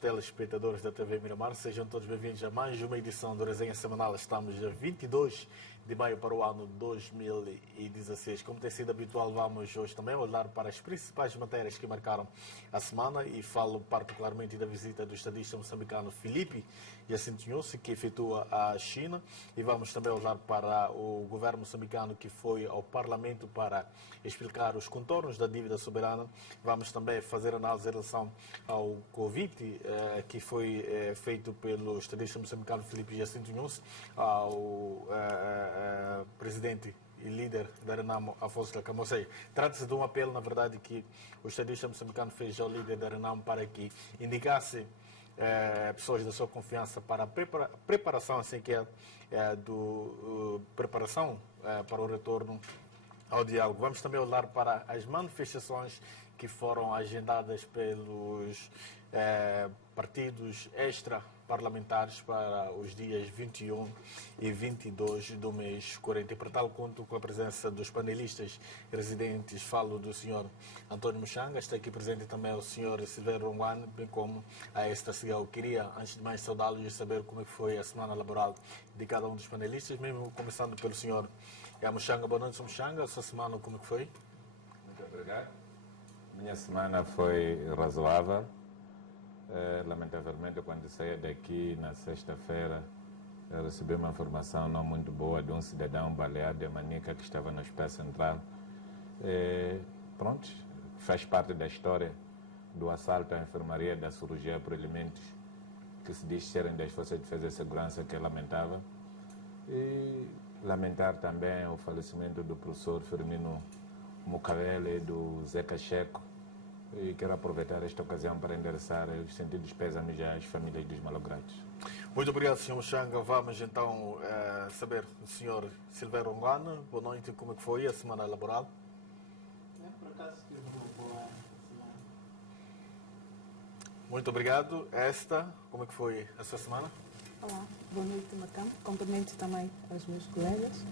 telespectadores da TV Miramar, sejam todos bem-vindos a mais uma edição do Resenha Semanal. Estamos a 22 de maio para o ano 2016. Como tem sido habitual, vamos hoje também olhar para as principais matérias que marcaram a semana e falo particularmente da visita do estadista moçambicano Filipe Jacinto Nyusi, que efetua a China, e vamos também olhar para o governo moçambicano que foi ao Parlamento para explicar os contornos da dívida soberana. Vamos também fazer análise em relação ao convite que foi feito pelo estadista moçambicano Filipe Jacinto Nyusi ao presidente e líder da Renamo, Afonso Dhlakama. Ou seja, trata-se de um apelo, na verdade, que o estadista moçambicano fez ao líder da Renamo para que indicasse pessoas da sua confiança para a preparação, assim que preparação para o retorno ao diálogo. Vamos também olhar para as manifestações que foram agendadas pelos partidos extra-parlamentares para os dias 21 e 22 do mês 40. E para tal, conto com a presença dos panelistas residentes. Falo do Sr. António Muxanga, está aqui presente também o Sr. Silvério Rongwane, bem como a Esta Cigal. Queria, antes de mais, saudá-los e saber como foi a semana laboral de cada um dos panelistas, mesmo começando pelo Sr. Muxanga. Boa noite, Sr. Muxanga. A sua semana, como foi? Muito obrigado. Minha semana foi razoável. Lamentavelmente, quando saí daqui na sexta-feira, eu recebi uma informação não muito boa de um cidadão baleado de Manica que estava no Hospital Central. Pronto, faz parte da história do assalto à enfermaria da cirurgia por elementos que se diz serem das Forças de Defesa e Segurança, que é lamentável. E lamentar também o falecimento do professor Firmino Mukawele e do Zeca Checo. E quero aproveitar esta ocasião para endereçar os sentidos pésames às famílias dos malogrados. Muito obrigado, Sr. Muxanga. Vamos então saber do Sr. Silvério Rongwane. Boa noite, como é que foi a semana laboral? Por acaso tive uma boa semana. Muito obrigado. Esta, como é que foi a sua semana? Olá, boa noite, Macam. Cumprimento também aos meus colegas,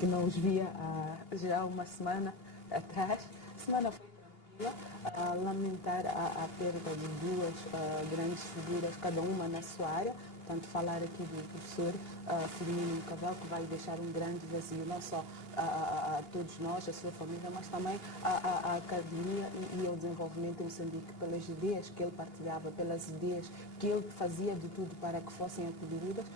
que não os via há já uma semana atrás. A semana foi a lamentar a perda de duas grandes figuras, cada uma na sua área. Portanto, falar aqui do professor Firmino Mukawele, que vai deixar um grande vazio, não só a todos nós, a sua família, mas também a academia e o desenvolvimento em Moçambique, pelas ideias que ele partilhava, pelas ideias que ele fazia de tudo para que fossem acolhidas.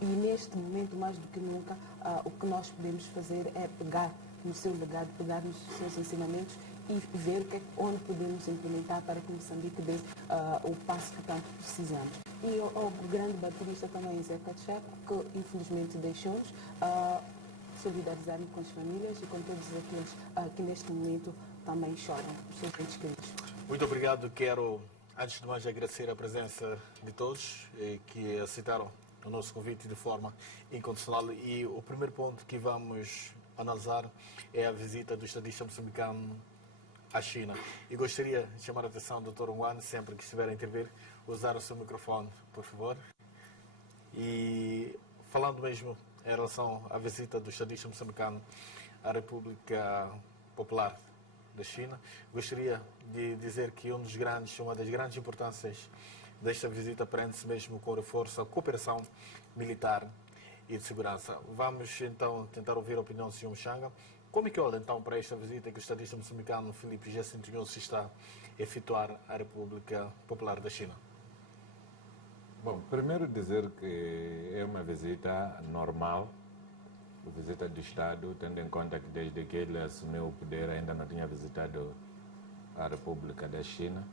E neste momento, mais do que nunca, o que nós podemos fazer é pegar no seu legado, pegar nos seus ensinamentos e ver onde podemos implementar para que Moçambique dê o passo que tanto precisamos. E o grande baterista também, Zeca Checo, que infelizmente deixou-nos, solidarizar-me com as famílias e com todos aqueles que neste momento também choram, os seus entes queridos. Muito obrigado. Quero, antes de mais, agradecer a presença de todos que aceitaram o nosso convite de forma incondicional. E o primeiro ponto que vamos analisar é a visita do estadista moçambicano à China. E gostaria de chamar a atenção do Dr. Rongwane, sempre que estiver a intervir, usar o seu microfone, por favor. E falando mesmo em relação à visita do estadista moçambicano à República Popular da China, gostaria de dizer que uma das grandes importâncias desta visita prende-se mesmo com o reforço à cooperação militar e de segurança. Vamos então tentar ouvir a opinião do Sr. Muxanga. Como é que olha então para esta visita que o estadista moçambicano Filipe Jacinto Nyusi está a efetuar à República Popular da China? Bom, primeiro dizer que é uma visita normal, uma visita de Estado, tendo em conta que desde que ele assumiu o poder ainda não tinha visitado a República da China.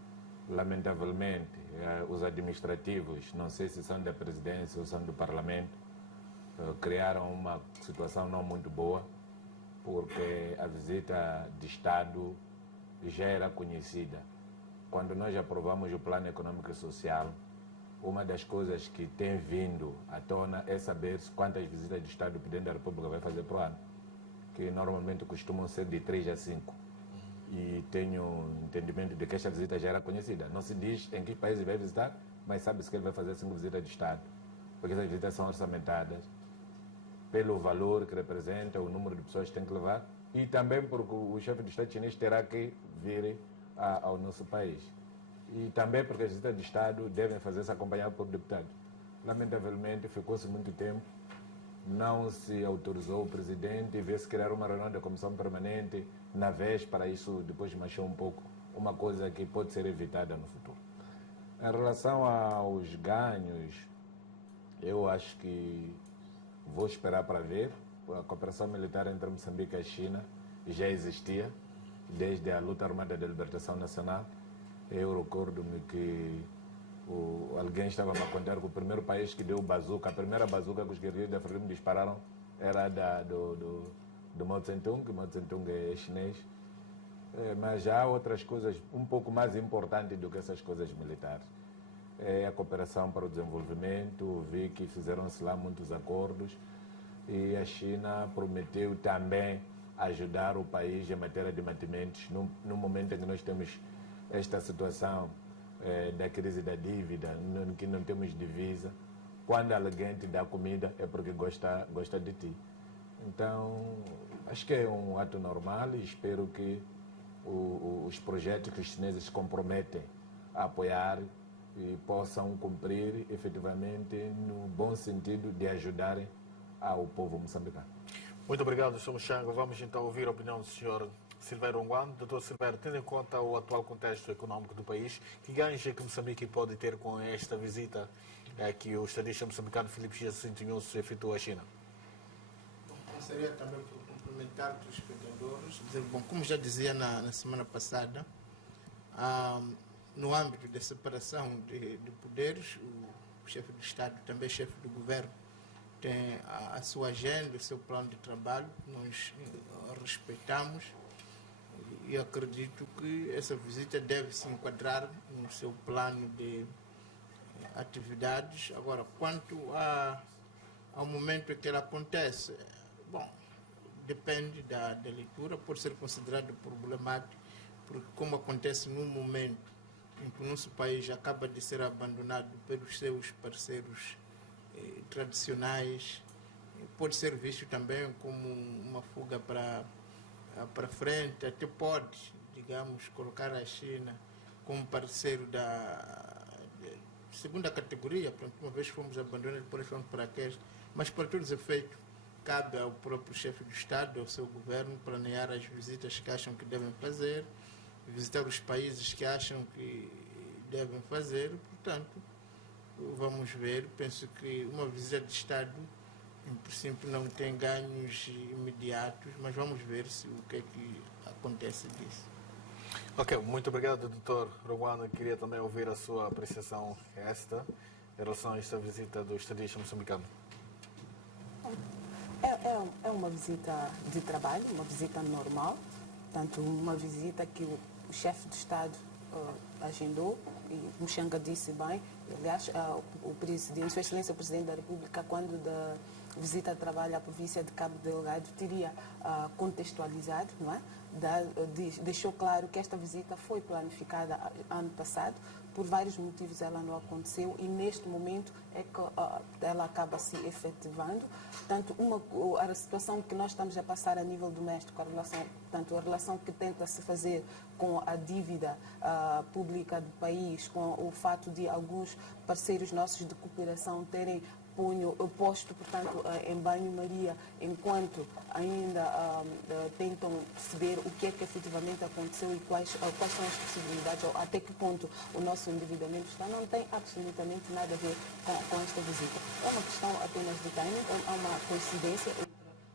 Lamentavelmente, os administrativos, não sei se são da presidência ou são do Parlamento, criaram uma situação não muito boa, porque a visita de Estado já era conhecida. Quando nós aprovamos o Plano Econômico e Social, uma das coisas que tem vindo à tona é saber quantas visitas de Estado o Presidente da República vai fazer por ano, que normalmente costumam ser de 3 a 5. E tenho entendimento de que esta visita já era conhecida. Não se diz em que países vai visitar, mas sabe-se que ele vai fazer 5 visitas de Estado, porque essas visitas são orçamentadas pelo valor que representa, o número de pessoas que tem que levar, e também porque o chefe de Estado chinês terá que vir ao nosso país. E também porque as visitas de Estado devem fazer-se acompanhadas por deputados. Lamentavelmente, ficou-se muito tempo, não se autorizou o presidente, veio-se criar uma reunião da comissão permanente na véspera, isso depois manchou um pouco, uma coisa que pode ser evitada no futuro. Em relação aos ganhos, eu acho que vou esperar para ver. A cooperação militar entre Moçambique e a China já existia desde a luta armada da libertação nacional. Eu recordo-me que alguém estava a contar que o primeiro país que deu bazuca, a primeira bazuca que os guerreiros da Frelimo dispararam era do Mao Tse-tung, que Mao Tse-tung é chinês. Mas já há outras coisas um pouco mais importantes do que essas coisas militares. É a cooperação para o desenvolvimento, vi que fizeram-se lá muitos acordos e a China prometeu também ajudar o país em matéria de mantimentos no momento em que nós temos esta situação da crise da dívida, em que não temos divisa. Quando alguém te dá comida é porque gosta de ti. Então, acho que é um ato normal e espero que os projetos que os chineses se comprometem a apoiar e possam cumprir efetivamente no bom sentido de ajudarem ao povo moçambicano. Muito obrigado, Sr. Muxanga. Vamos então ouvir a opinião do Sr. Silvério Ongwan. Dr. Silvério, tendo em conta o atual contexto econômico do país, que ganhos é que Moçambique pode ter com esta visita que o estadista moçambicano Filipe Jacinto Inhosso efetuou à China? Gostaria também por cumprimentar os espectadores, dizer, bom, como já dizia na semana passada, no âmbito da separação de poderes, o chefe do Estado, também chefe do governo, tem a sua agenda, o seu plano de trabalho, nós respeitamos e acredito que essa visita deve se enquadrar no seu plano de atividades. Agora, quanto ao momento em que ela acontece, bom, depende da leitura, pode ser considerado problemático, porque como acontece num momento em que o nosso país acaba de ser abandonado pelos seus parceiros tradicionais, pode ser visto também como uma fuga para frente, até pode, digamos, colocar a China como parceiro da segunda categoria, portanto, uma vez fomos abandonados, depois fomos para aqueles, mas para todos os efeitos, cabe ao próprio chefe do Estado, ao seu governo, planear as visitas que acham que devem fazer, visitar os países que acham que devem fazer, portanto, vamos ver. Penso que uma visita de Estado, em princípio, não tem ganhos imediatos, mas vamos ver o que é que acontece disso. Ok, muito obrigado, Dr. Ongwan. Queria também ouvir a sua apreciação em relação a esta visita do estadista moçambicano. É uma visita de trabalho, uma visita normal, portanto, uma visita que o chefe de Estado agendou, e Muxanga disse bem. Aliás, o presidente, Sua Excelência o Presidente da República, quando da visita de trabalho à província de Cabo Delgado, teria contextualizado, não é? Deixou claro que esta visita foi planificada ano passado, por vários motivos ela não aconteceu e neste momento é que ela acaba se efetivando. Portanto, a situação que nós estamos a passar a nível doméstico, a relação que tenta se fazer com a dívida pública do país, com o fato de alguns parceiros nossos de cooperação terem posto, portanto, em banho-maria, enquanto ainda tentam perceber o que é que efetivamente aconteceu e quais são as possibilidades, ou até que ponto o nosso endividamento está, não tem absolutamente nada a ver com esta visita. É uma questão apenas de timing, há uma coincidência entre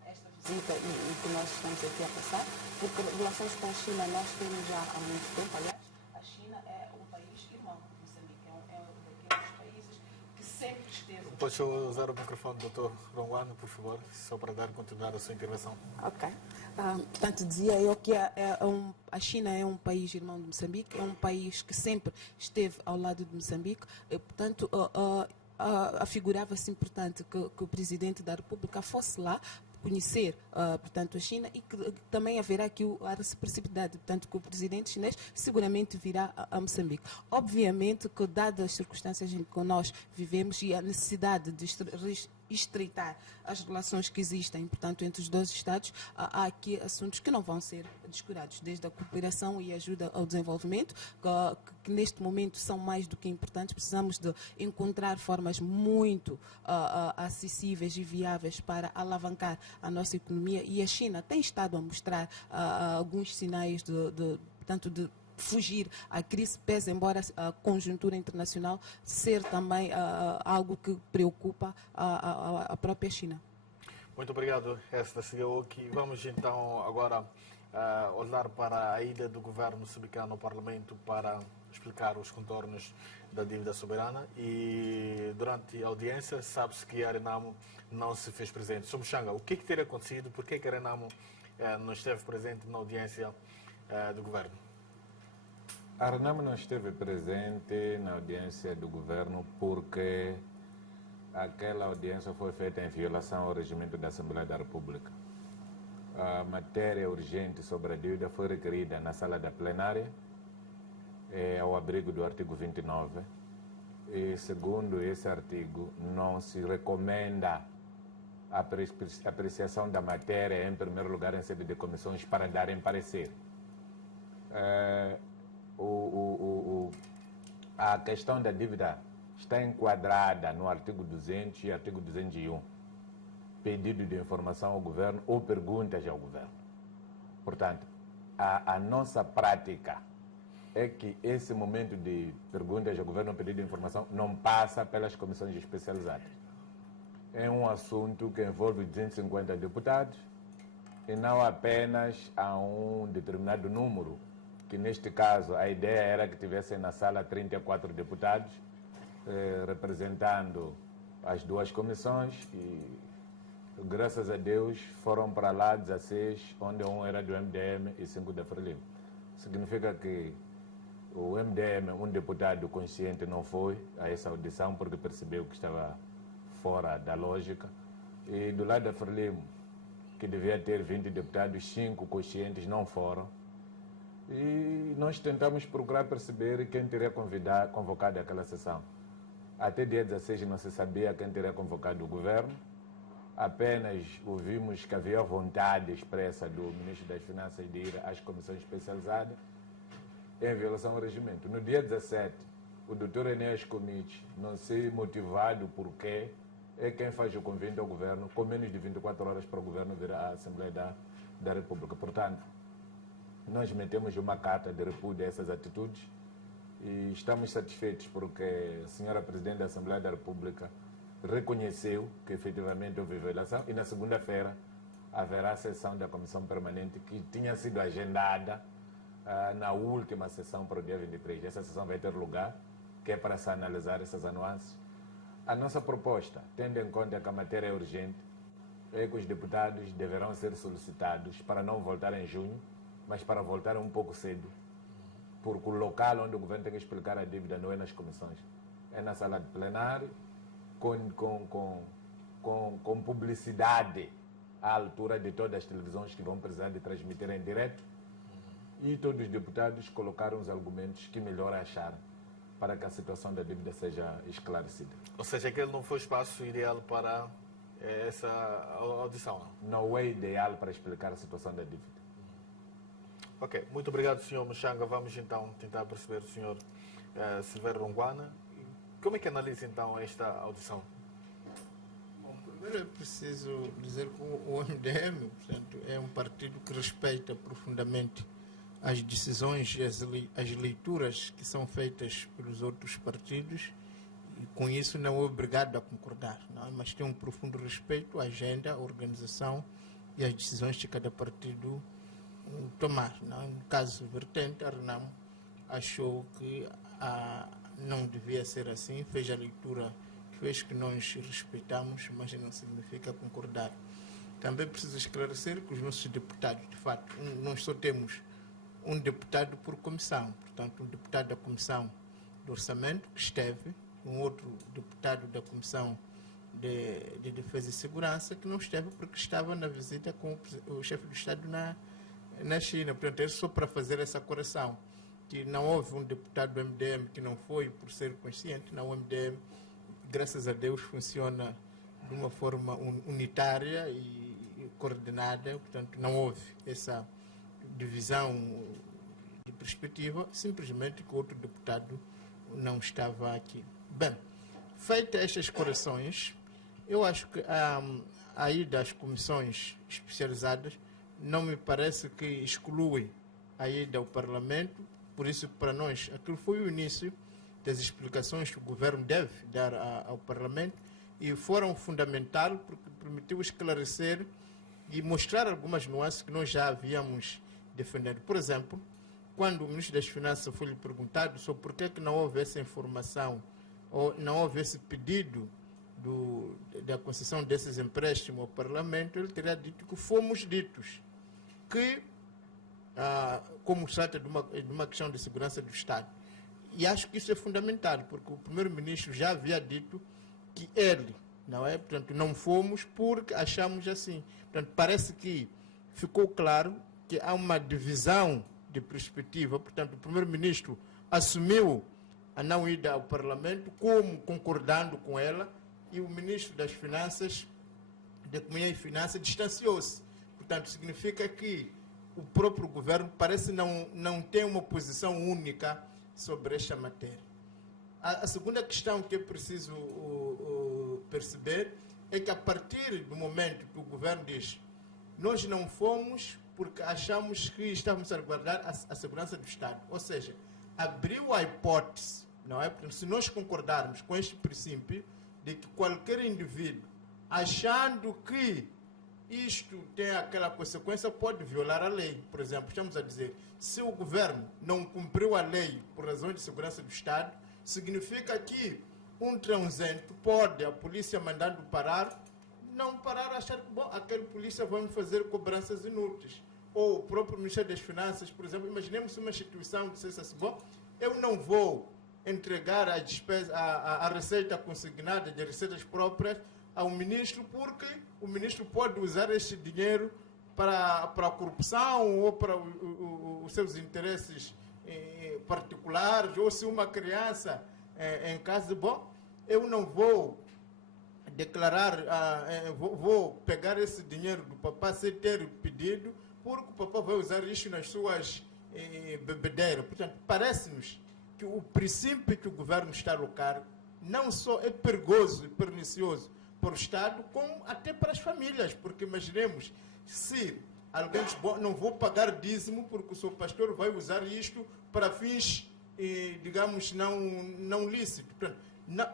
esta visita e o que nós estamos aqui a passar, porque relações com a China nós temos já há muito tempo. Aliás, a China é um país irmão de Moçambique, é daqueles países que sempre esteve... Pode usar o microfone do Dr. Ongwan, por favor, só para dar continuidade à sua intervenção. Ok. Portanto, dizia eu que a China é um país irmão de Moçambique, é um país que sempre esteve ao lado de Moçambique, e, portanto, afigurava-se importante que o Presidente da República fosse lá conhecer, portanto, a China e que também haverá aqui a reciprocidade, portanto, que o presidente chinês seguramente virá a Moçambique. Obviamente que, dadas as circunstâncias em que nós vivemos e a necessidade de estreitar as relações que existem, portanto, entre os dois Estados, há aqui assuntos que não vão ser descurados, desde a cooperação e ajuda ao desenvolvimento, que neste momento são mais do que importantes. Precisamos de encontrar formas muito acessíveis e viáveis para alavancar a nossa economia, e a China tem estado a mostrar alguns sinais portanto, de fugir à crise, pese embora a conjuntura internacional ser também algo que preocupa a própria China. Muito obrigado, Esther Sigaoki. Vamos então agora olhar para a ida do governo moçambicano ao Parlamento para explicar os contornos da dívida soberana, e durante a audiência sabe-se que a Renamo não se fez presente. Sr. Mushanga, o que teria acontecido? Por que a Renamo não esteve presente na audiência do governo? A Renamo não esteve presente na audiência do governo porque aquela audiência foi feita em violação ao regimento da Assembleia da República. A matéria urgente sobre a dívida foi requerida na sala da plenária, ao abrigo do artigo 29, e segundo esse artigo não se recomenda a apreciação da matéria, em primeiro lugar, em sede de comissões para darem parecer. A questão da dívida está enquadrada no artigo 200 e artigo 201, pedido de informação ao governo ou perguntas ao governo. Portanto, a nossa prática é que esse momento de perguntas ao governo ou pedido de informação não passa pelas comissões especializadas. É um assunto que envolve 250 deputados e não apenas a um determinado número, que neste caso a ideia era que tivessem na sala 34 deputados, representando as duas comissões, e graças a Deus foram para lá 16, onde um era do MDM e 5 da Frelimo. Significa que o MDM, um deputado consciente, não foi a essa audição porque percebeu que estava fora da lógica, e do lado da Frelimo, que devia ter 20 deputados, 5 conscientes não foram. E nós tentamos procurar perceber quem teria convocado aquela sessão. Até dia 16 não se sabia quem teria convocado o governo, apenas ouvimos que havia vontade expressa do ministro das Finanças de ir às comissões especializadas em violação ao regimento. No dia 17, o Dr. Enéas Comite, não sei motivado por quê, é quem faz o convite ao governo com menos de 24 horas para o governo vir à Assembleia da República. Portanto, nós metemos uma carta de repúdio a essas atitudes e estamos satisfeitos porque a senhora Presidente da Assembleia da República reconheceu que efetivamente houve violação, e na segunda-feira haverá a sessão da Comissão Permanente que tinha sido agendada na última sessão para o dia 23. Essa sessão vai ter lugar, que é para se analisar essas nuances. A nossa proposta, tendo em conta que a matéria é urgente, é que os deputados deverão ser solicitados para não voltar em junho, mas para voltar um pouco cedo, porque o local onde o governo tem que explicar a dívida não é nas comissões, é na sala de plenário, com publicidade à altura de todas as televisões que vão precisar de transmitir em direto, e todos os deputados colocaram os argumentos que melhor acharam para que a situação da dívida seja esclarecida. Ou seja, aquele não foi o espaço ideal para essa audição, não? Não é ideal para explicar a situação da dívida. Ok, muito obrigado, Sr. Mushanga. Vamos então tentar perceber, Sr. Silvério Ronguana, como é que analisa então esta audição? Bom, primeiro é preciso dizer que o MDM, portanto, é um partido que respeita profundamente as decisões e as leituras que são feitas pelos outros partidos, e com isso não é obrigado a concordar, não é? Mas tem um profundo respeito à agenda, à organização e às decisões que cada partido tomar. Não? No caso vertente, a Renamo achou que não devia ser assim, fez a leitura que fez, que nós respeitamos, mas não significa concordar. Também preciso esclarecer que os nossos deputados, de fato, nós só temos um deputado por comissão, portanto, um deputado da Comissão do Orçamento, que esteve, um outro deputado da Comissão de Defesa e Segurança, que não esteve porque estava na visita com o chefe do Estado na China. Portanto, é só para fazer essa correção, que não houve um deputado do MDM que não foi por ser consciente. Não, o MDM, graças a Deus, funciona de uma forma unitária e coordenada, portanto não houve essa divisão de perspectiva, simplesmente que o outro deputado não estava aqui. Bem, feitas estas correções, eu acho que aí das comissões especializadas não me parece que exclui a ida ao Parlamento, por isso para nós aquilo foi o início das explicações que o governo deve dar ao Parlamento e foram fundamentais porque permitiu esclarecer e mostrar algumas nuances que nós já havíamos defendido. Por exemplo, quando o ministro das Finanças foi lhe perguntado sobre por que não houve essa informação ou não houve esse pedido da concessão desses empréstimos ao Parlamento, ele teria dito que fomos ditos que, como se trata de uma questão de segurança do Estado. E acho que isso é fundamental, porque o primeiro-ministro já havia dito que ele, não é? Portanto, não fomos porque achamos assim. Portanto, parece que ficou claro que há uma divisão de perspectiva. Portanto, o primeiro-ministro assumiu a não ida ao Parlamento como concordando com ela e o ministro das Finanças, da Economia e Finanças, distanciou-se. Portanto, significa que o próprio governo parece não ter uma posição única sobre esta matéria. A segunda questão que é preciso perceber é que a partir do momento que o governo diz nós não fomos porque achamos que estávamos a guardar a segurança do Estado, ou seja, abriu a hipótese, não é? Porque se nós concordarmos com este princípio de que qualquer indivíduo achando que isto tem aquela consequência pode violar a lei. Por exemplo, estamos a dizer, se o governo não cumpriu a lei por razões de segurança do Estado, significa que um transente pode, a polícia mandando parar, não parar, achar que, bom, aquele polícia vai me fazer cobranças inúteis. Ou o próprio Ministério das Finanças, por exemplo, imaginemos uma instituição que dissesse assim, bom, eu não vou entregar a despesa, a receita consignada de receitas próprias ao ministro, porque o ministro pode usar este dinheiro para a corrupção ou para os seus interesses particulares, ou se uma criança em casa, bom, eu não vou declarar, vou pegar esse dinheiro do papá sem ter pedido, porque o papá vai usar isso nas suas bebedeiras. Portanto, parece-nos que o princípio que o governo está a alocar não só é perigoso e pernicioso para o Estado, como até para as famílias, porque imaginemos, se alguém diz, bom, não vou pagar dízimo porque o seu pastor vai usar isto para fins, digamos, não lícitos. Portanto,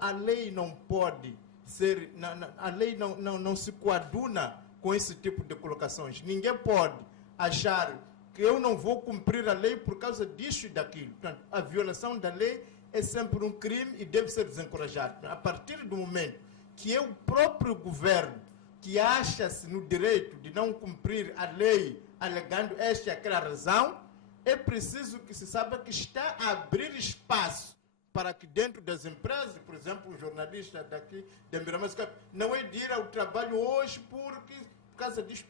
a lei não pode ser, a lei não se coaduna com esse tipo de colocações. Ninguém pode achar que eu não vou cumprir a lei por causa disso e daquilo. Portanto, a violação da lei é sempre um crime e deve ser desencorajado. A partir do momento que é o próprio governo que acha-se no direito de não cumprir a lei, alegando esta e aquela razão, é preciso que se saiba que está a abrir espaço para que dentro das empresas, por exemplo, um jornalista daqui de Miramar, não é de ir ao trabalho hoje por causa disso.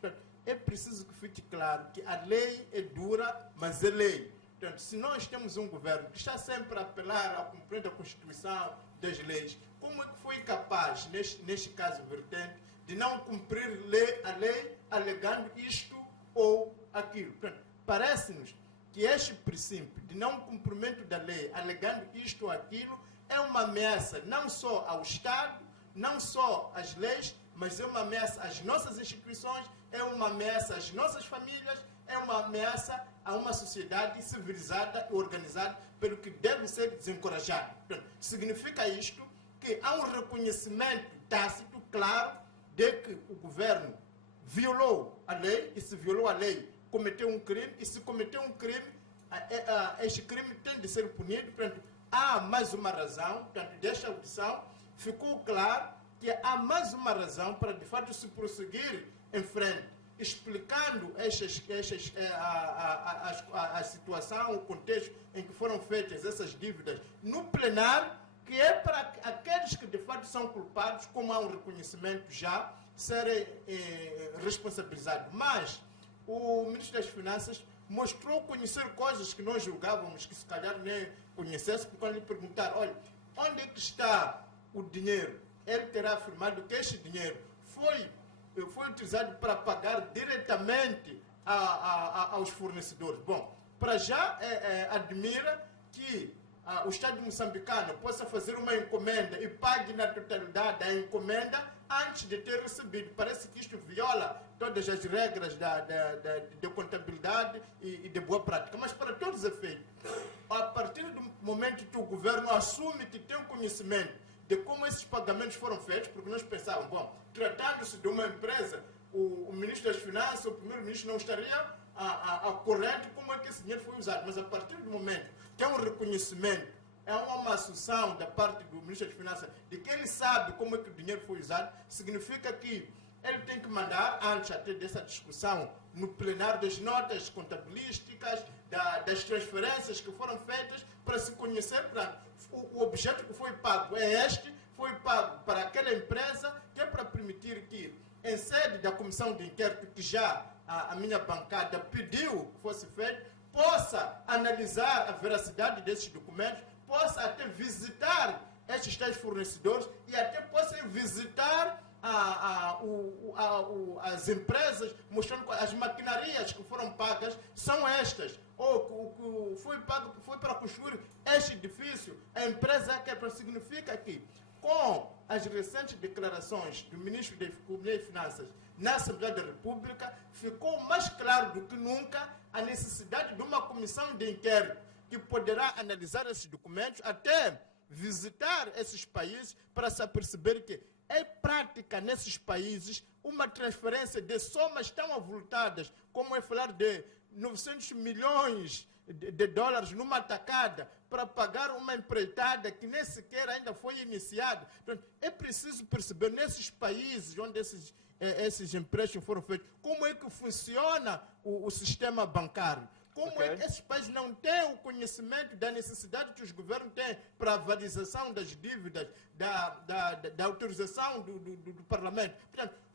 É preciso que fique claro que a lei é dura, mas é lei. Portanto, se nós temos um governo que está sempre a apelar ao cumprimento da Constituição, das leis, como é que foi capaz, neste caso vertente, de não cumprir a lei alegando isto ou aquilo? Portanto, parece-nos que este princípio de não cumprimento da lei alegando isto ou aquilo é uma ameaça não só ao Estado, não só às leis, mas é uma ameaça às nossas instituições, é uma ameaça às nossas famílias, é uma ameaça a uma sociedade civilizada e organizada, pelo que deve ser desencorajado. Portanto, significa isto que há um reconhecimento tácito, claro, de que o governo violou a lei, e se violou a lei, cometeu um crime, e se cometeu um crime, este crime tem de ser punido. Portanto, há mais uma razão, portanto, desta audição, ficou claro que há mais uma razão para, de fato, se prosseguir em frente, explicando a situação, o contexto em que foram feitas essas dívidas no plenário, que é para aqueles que de fato são culpados, como há um reconhecimento já, serem responsabilizados. Mas o ministro das Finanças mostrou conhecer coisas que nós julgávamos que se calhar nem conhecesse, porque quando lhe perguntaram, olha, onde é que está o dinheiro ele terá afirmado que este dinheiro foi utilizado para pagar diretamente aos fornecedores. Bom, para já admira que o Estado moçambicano possa fazer uma encomenda e pague na totalidade a encomenda antes de ter recebido. Parece que isto viola todas as regras de contabilidade e de boa prática. Mas para todos os efeitos, a partir do momento que o governo assume que tem conhecimento de como esses pagamentos foram feitos, porque nós pensávamos, bom, tratando-se de uma empresa, o ministro das Finanças, o primeiro-ministro não estaria a corrente como é que esse dinheiro foi usado. Mas a partir do momento que é um reconhecimento, é uma assunção da parte do ministro das Finanças de que ele sabe como é que o dinheiro foi usado, significa que ele tem que mandar, antes até dessa discussão no plenário, das notas contabilísticas, das transferências que foram feitas, para se conhecer, o objeto que foi pago é este, foi pago para aquela empresa, que é para permitir que, em sede da comissão de inquérito, que já a minha bancada pediu que fosse feito, possa analisar a veracidade desses documentos, possa até visitar estes tais fornecedores e até possa visitar as empresas, mostrando que as maquinarias que foram pagas são estas, ou o que foi pago foi para construir este edifício, a empresa que significa que, com as recentes declarações do ministro da Economia e Finanças na Assembleia da República, ficou mais claro do que nunca a necessidade de uma comissão de inquérito que poderá analisar esses documentos, até visitar esses países, para se aperceber que é prática nesses países uma transferência de somas tão avultadas, como é falar de 900 milhões de dólares numa tacada para pagar uma empreitada que nem sequer ainda foi iniciada. Portanto, é preciso perceber nesses países onde esses empréstimos foram feitos, como é que funciona o sistema bancário. Como é que esses países não têm o conhecimento da necessidade que os governos têm para a avaliação das dívidas, da autorização do Parlamento?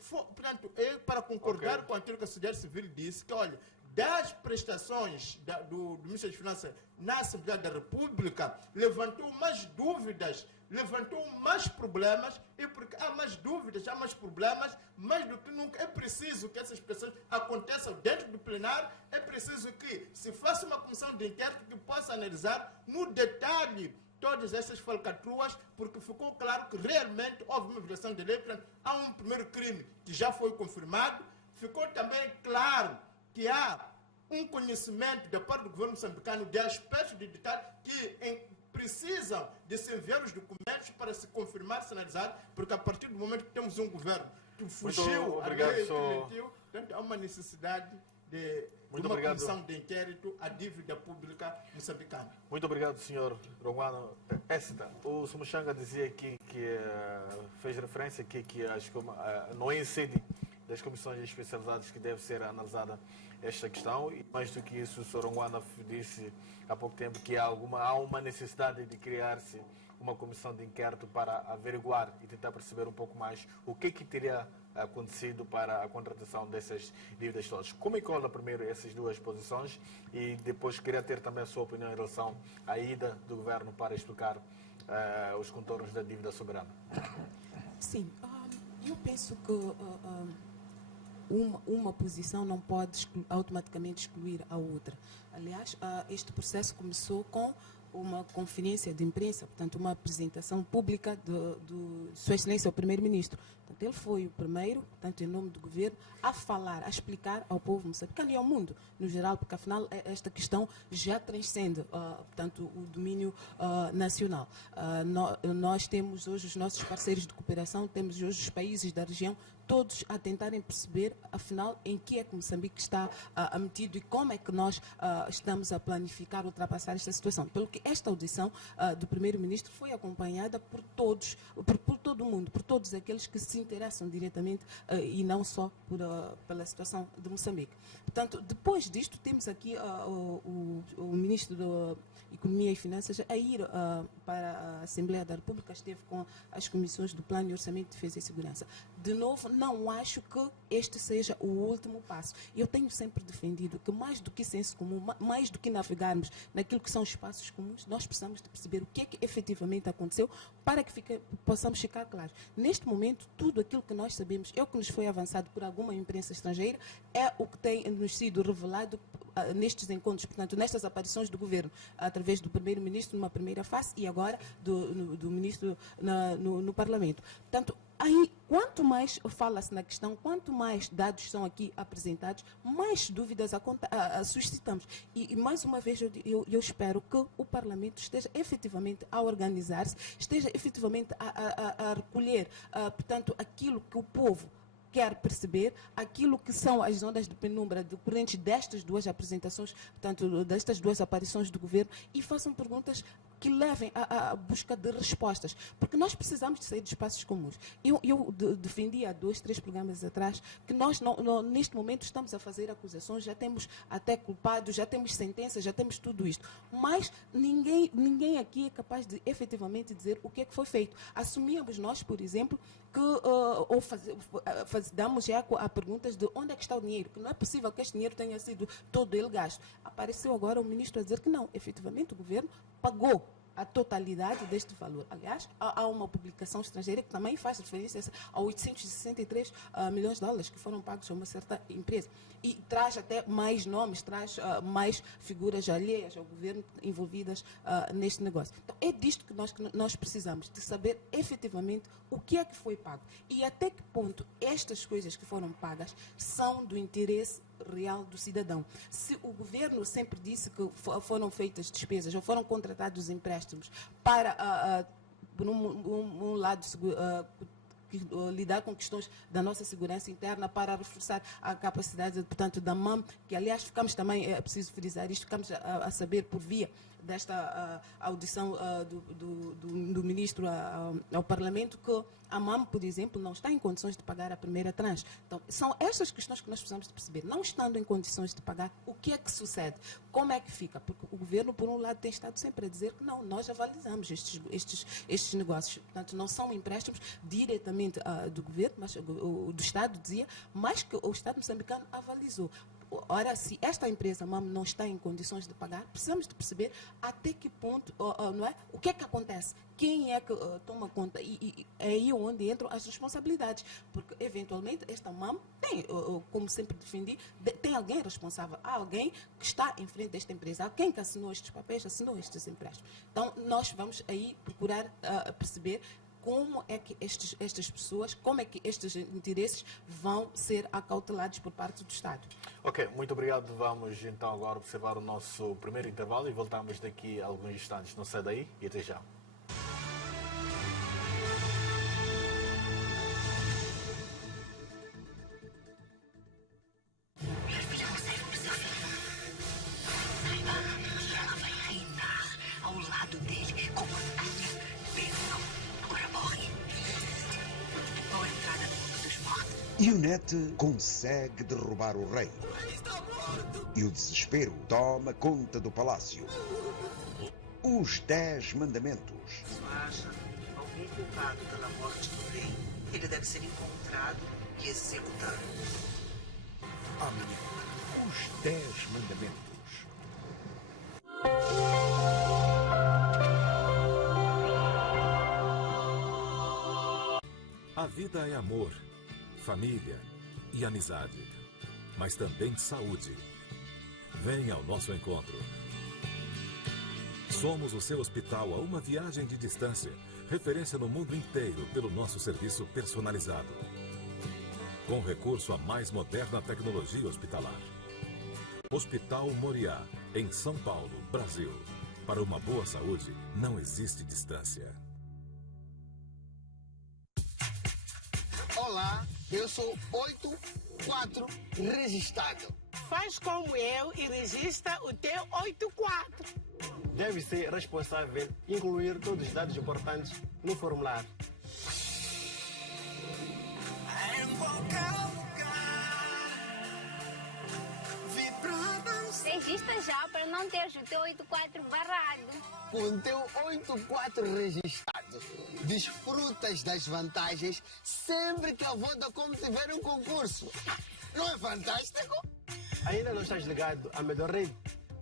Portanto, eu, para concordar com aquilo que a sociedade civil disse, que, olha, das prestações do Ministério das Finanças na Assembleia da República, levantou mais dúvidas, levantou mais problemas, e porque há mais dúvidas, há mais problemas, mais do que nunca é preciso que essas pressões aconteçam dentro do plenário, é preciso que se faça uma comissão de inquérito que possa analisar no detalhe todas essas falcatruas, porque ficou claro que realmente houve uma violação de lei. Portanto, há um primeiro crime que já foi confirmado, ficou também claro que há um conhecimento da parte do governo moçambicano de aspectos de detalhe que precisam de se enviar os documentos para se confirmar, se analisar, porque a partir do momento que temos um governo que fugiu a lei que mentiu, portanto, há uma necessidade de uma comissão de inquérito à dívida pública moçambicana. Muito obrigado, senhor Ronguano. O Sumuxanga dizia aqui que fez referência aqui que não é em sede das comissões especializadas que deve ser analisada esta questão, e mais do que isso, o Sr. Ronguano disse há pouco tempo que há uma necessidade de criar-se uma comissão de inquérito para averiguar e tentar perceber um pouco mais o que teria acontecido para a contratação dessas dívidas todas. Como é que olha primeiro essas duas posições, e depois queria ter também a sua opinião em relação à ida do governo para explicar os contornos da dívida soberana? Sim, eu penso que uma posição não pode automaticamente excluir a outra. Aliás, este processo começou com uma conferência de imprensa, portanto, uma apresentação pública de Sua Excelência, o Primeiro-Ministro. Portanto, ele foi o primeiro, portanto, em nome do governo, a falar, a explicar ao povo moçambicano e ao mundo, no geral, porque, afinal, esta questão já transcende, portanto, o domínio nacional. Nós temos hoje os nossos parceiros de cooperação, temos hoje os países da região, todos a tentarem perceber, afinal, em que é que Moçambique está metido e como é que nós estamos a planificar ultrapassar esta situação. Pelo que esta audição do Primeiro-Ministro foi acompanhada por todos, por todo o mundo, por todos aqueles que se interessam diretamente e não só pela situação de Moçambique. Portanto, depois disto, temos aqui o Ministro da Economia e Finanças a ir para a Assembleia da República, esteve com as comissões do Plano de Orçamento, Defesa e Segurança. De novo, não acho que este seja o último passo. Eu tenho sempre defendido que, mais do que senso comum, mais do que navegarmos naquilo que são espaços comuns, nós precisamos de perceber o que é que efetivamente aconteceu para que possamos ficar claros. Neste momento, tudo aquilo que nós sabemos, é o que nos foi avançado por alguma imprensa estrangeira, é o que tem nos sido revelado nestes encontros, portanto, nestas aparições do governo, através do primeiro-ministro numa primeira fase e agora do ministro no Parlamento. Portanto, aí, quanto mais fala-se na questão, quanto mais dados são aqui apresentados, mais dúvidas suscitamos. E mais uma vez, eu espero que o Parlamento esteja efetivamente a organizar-se, esteja efetivamente a recolher, portanto, aquilo que o povo quer perceber, aquilo que são as ondas de penumbra decorrentes destas duas apresentações, portanto, destas duas aparições do governo, e façam perguntas que levem à busca de respostas, porque nós precisamos de sair de espaços comuns. Eu defendi há 2, 3 programas atrás que nós, neste momento, estamos a fazer acusações, já temos até culpados, já temos sentenças, já temos tudo isto, mas ninguém aqui é capaz de efetivamente dizer o que é que foi feito. Assumíamos nós, por exemplo, que damos eco a perguntas de onde é que está o dinheiro, que não é possível que este dinheiro tenha sido todo ele gasto. Apareceu agora o ministro a dizer que não, efetivamente o governo pagou a totalidade deste valor. Aliás, há uma publicação estrangeira que também faz referência a 863 milhões de dólares que foram pagos a uma certa empresa. E traz até mais nomes, traz mais figuras alheias ao governo envolvidas neste negócio. Então, é disto que nós precisamos, de saber efetivamente o que é que foi pago e até que ponto estas coisas que foram pagas são do interesse real do cidadão. Se o governo sempre disse que foram feitas despesas ou foram contratados empréstimos para, por um lado, lidar com questões da nossa segurança interna, para reforçar a capacidade, portanto, da MAM, que, aliás, ficamos também, é preciso frisar isto, ficamos a saber por via desta audição do ministro ao Parlamento, que a MAM, por exemplo, não está em condições de pagar a primeira tranche. Então, são estas questões que nós precisamos de perceber. Não estando em condições de pagar, o que é que sucede? Como é que fica? Porque o governo, por um lado, tem estado sempre a dizer que não, nós avalizamos estes negócios. Portanto, não são empréstimos diretamente do governo, mas do Estado dizia, mas que o Estado moçambicano avalizou. Ora, se esta empresa MAM não está em condições de pagar, precisamos de perceber até que ponto, não é? O que é que acontece? Quem é que toma conta? E é aí onde entram as responsabilidades. Porque, eventualmente, esta MAM tem, como sempre defendi, tem alguém responsável. Há alguém que está em frente desta empresa. Há quem que assinou estes papéis, assinou estes empréstimos. Então, nós vamos aí procurar perceber como é que estas pessoas, como é que estes interesses vão ser acautelados por parte do Estado. Ok, muito obrigado. Vamos então agora observar o nosso primeiro intervalo e voltamos daqui a alguns instantes. Não sai daí e até já. E o Net consegue derrubar o rei. E o desespero toma conta do palácio. Os 10 mandamentos. Se haja algum culpado pela morte do rei, ele deve ser encontrado e executado. Os 10 mandamentos. A vida é amor, família e amizade, mas também saúde. Venha ao nosso encontro. Somos o seu hospital a uma viagem de distância, referência no mundo inteiro pelo nosso serviço personalizado. Com recurso à mais moderna tecnologia hospitalar. Hospital Moriá, em São Paulo, Brasil. Para uma boa saúde, não existe distância. Olá, eu sou 84 registrado. Faz como eu e registra o teu 84. Deve ser responsável incluir todos os dados importantes no formulário. Em qualquer lugar, Registra já para não teres o teu 84 barrado. Com o teu 84 registrado, desfrutas das vantagens sempre que a Vodacom tiver um concurso. Não é fantástico? Ainda não estás ligado à melhor rede?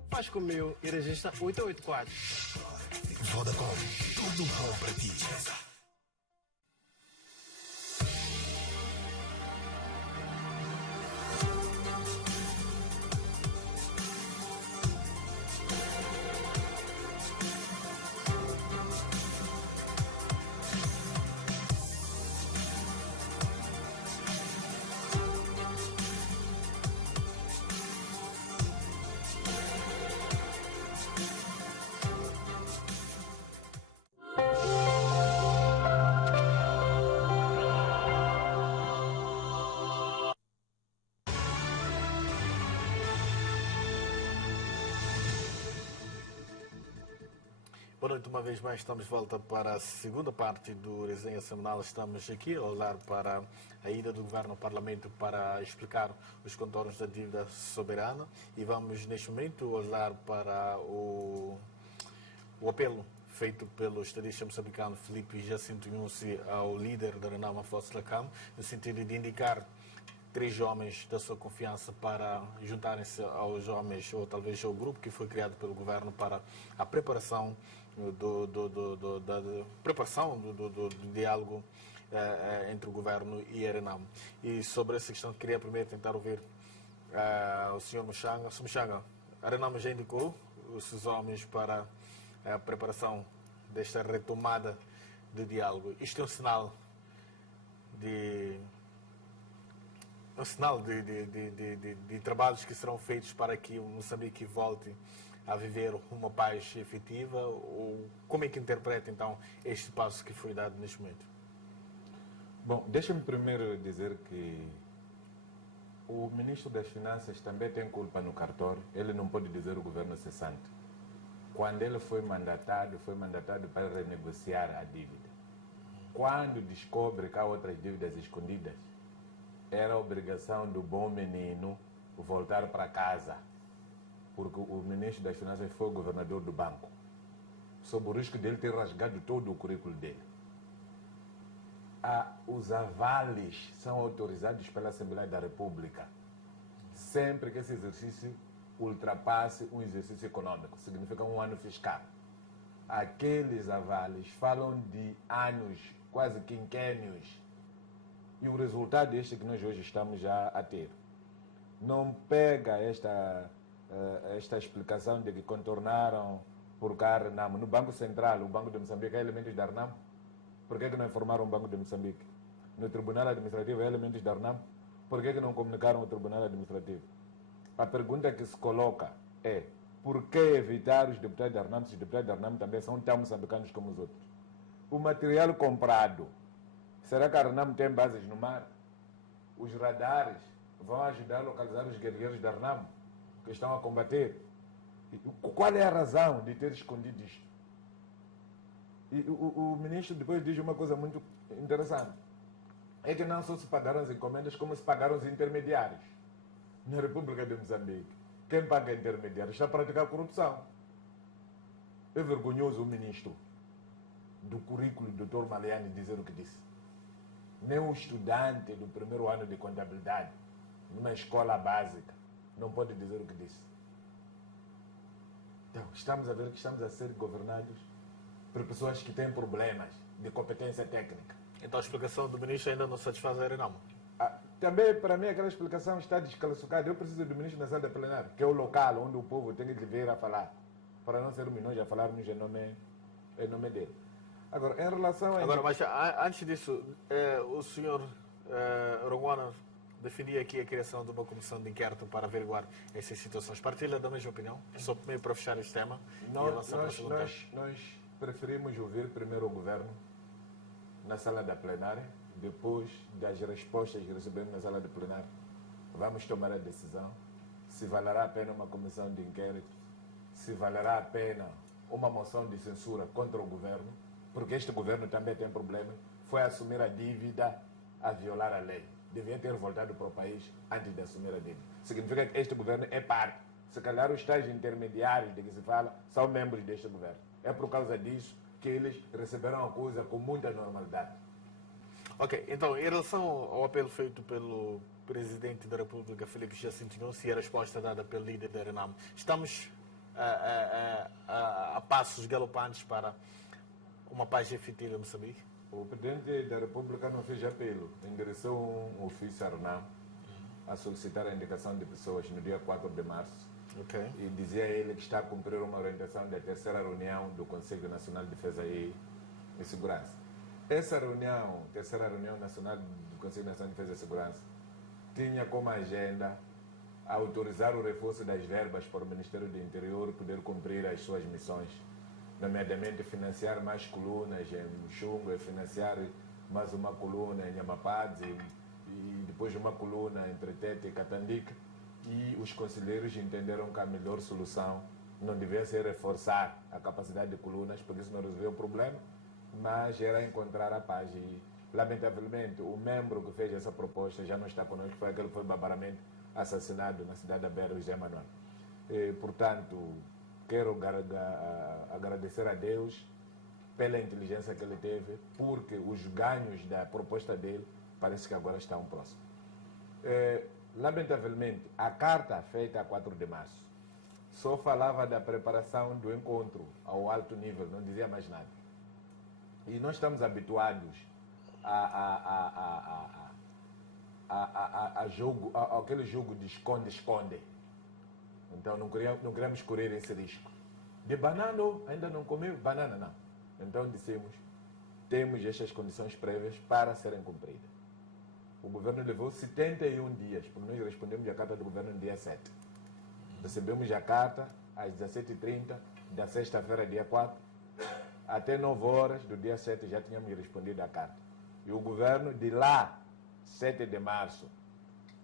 Faz como eu e registra 884. Vodacom, tudo bom para ti. Boa noite, uma vez mais estamos de volta para a segunda parte do Resenha Semanal. Estamos aqui a olhar para a ida do Governo ao Parlamento para explicar os contornos da dívida soberana e vamos neste momento olhar para o apelo feito pelo estadista moçambicano Filipe Jacinto Nhusi ao líder da Renamo Afonso Dhlakama, no sentido de indicar 3 homens da sua confiança para juntarem-se aos homens, ou talvez ao grupo que foi criado pelo governo para a preparação do diálogo entre o governo e a Renamo. E sobre essa questão, queria primeiro tentar ouvir o Sr. Mushanga. Sr. Mushanga, a Renamo já indicou os seus homens para a preparação desta retomada do diálogo. Isto é um sinal de trabalhos que serão feitos para que o Moçambique volte a viver uma paz efetiva? Ou como é que interpreta, então, este passo que foi dado neste momento? Bom, deixa-me primeiro dizer que o Ministro das Finanças também tem culpa no cartório. Ele não pode dizer o governo cessante. Quando ele foi mandatado para renegociar a dívida. Quando descobre que há outras dívidas escondidas, era a obrigação do bom menino voltar para casa, porque o Ministro das Finanças foi o governador do banco, sob o risco dele ter rasgado todo o currículo dele. Os avales são autorizados pela Assembleia da República, sempre que esse exercício ultrapasse um exercício econômico, significa um ano fiscal. Aqueles avales falam de anos, quase quinquênios, e o resultado é este que nós hoje estamos já a ter. Não pega esta explicação de que contornaram por cá a Renamo. No Banco Central, o Banco de Moçambique, há elementos da Renamo. Por que não informaram o Banco de Moçambique? No Tribunal Administrativo, há elementos da Renamo. Por que não comunicaram o Tribunal Administrativo? A pergunta que se coloca é: por que evitar os deputados da Renamo, se os deputados da Renamo também são tão moçambicanos como os outros? O material comprado, será que a Renamo tem bases no mar? Os radares vão ajudar a localizar os guerreiros da Renamo que estão a combater? Qual é a razão de ter escondido isto? E o ministro depois diz uma coisa muito interessante. É que não só se pagaram as encomendas, como se pagaram os intermediários. Na República de Moçambique, quem paga intermediários está a praticar corrupção. É vergonhoso o ministro do currículo, Dr. Maliani, dizer o que disse. Nem um estudante do primeiro ano de contabilidade, numa escola básica, não pode dizer o que disse. Então, estamos a ver que estamos a ser governados por pessoas que têm problemas de competência técnica. Então a explicação do ministro ainda não satisfaz a Renamo? Também, para mim, aquela explicação está desclassificada. Eu preciso do ministro na sala da plenária, que é o local onde o povo tem que vir a falar, para não sermos nós a falarmos em nome dele. Agora, em relação a... Agora, mas antes disso, o senhor Rongwana defendia aqui a criação de uma comissão de inquérito para averiguar essas situações. Partilha da mesma opinião? Só primeiro para fechar este tema e avançar para o segundo tema. Nós preferimos ouvir primeiro o governo na sala da plenária, depois das respostas que recebemos na sala da plenária. Vamos tomar a decisão se valerá a pena uma comissão de inquérito, se valerá a pena uma moção de censura contra o governo, porque este governo também tem problema, foi assumir a dívida a violar a lei. Devia ter voltado para o país antes de assumir a dívida. Significa que este governo é parte. Se calhar os tais intermediários de que se fala são membros deste governo. É por causa disso que eles receberam a coisa com muita normalidade. Ok, então, em relação ao apelo feito pelo Presidente da República, Filipe Jacinto Nhusi, e a resposta dada pelo líder da Renamo, estamos a passos galopantes para uma paz efetiva em Moçambique? O Presidente da República não fez apelo, endereçou um ofício à Renamo a solicitar a indicação de pessoas no dia 4 de março. Okay. E dizia ele que está a cumprir uma orientação da terceira reunião do Conselho Nacional de Defesa e Segurança. Essa reunião, terceira reunião nacional do Conselho Nacional de Defesa e Segurança, tinha como agenda autorizar o reforço das verbas para o Ministério do Interior poder cumprir as suas missões, nomeadamente financiar mais colunas em Muxunga, financiar mais uma coluna em Amapadze e depois uma coluna entre Tete e Catandica. E os conselheiros entenderam que a melhor solução não devia ser reforçar a capacidade de colunas, porque isso não resolveu o problema, mas era encontrar a paz. E, lamentavelmente, o membro que fez essa proposta já não está conosco, foi aquele que foi barbaramente assassinado na cidade da Beira, José Manuel. E, portanto, quero agradecer a Deus pela inteligência que ele teve, porque os ganhos da proposta dele parece que agora estão próximos. Lamentavelmente, a carta feita a 4 de março só falava da preparação do encontro ao alto nível, não dizia mais nada. E nós estamos habituados aquele jogo de esconde-esconde. Então não queremos correr esse risco. De banana, ainda não comeu? Banana não. Então dissemos, temos estas condições prévias para serem cumpridas. O governo levou 71 dias, porque nós respondemos a carta do governo no dia 7. Recebemos a carta às 17h30 da sexta-feira, dia 4. Até 9 horas do dia 7 já tínhamos respondido a carta. E o governo, de lá, 7 de março,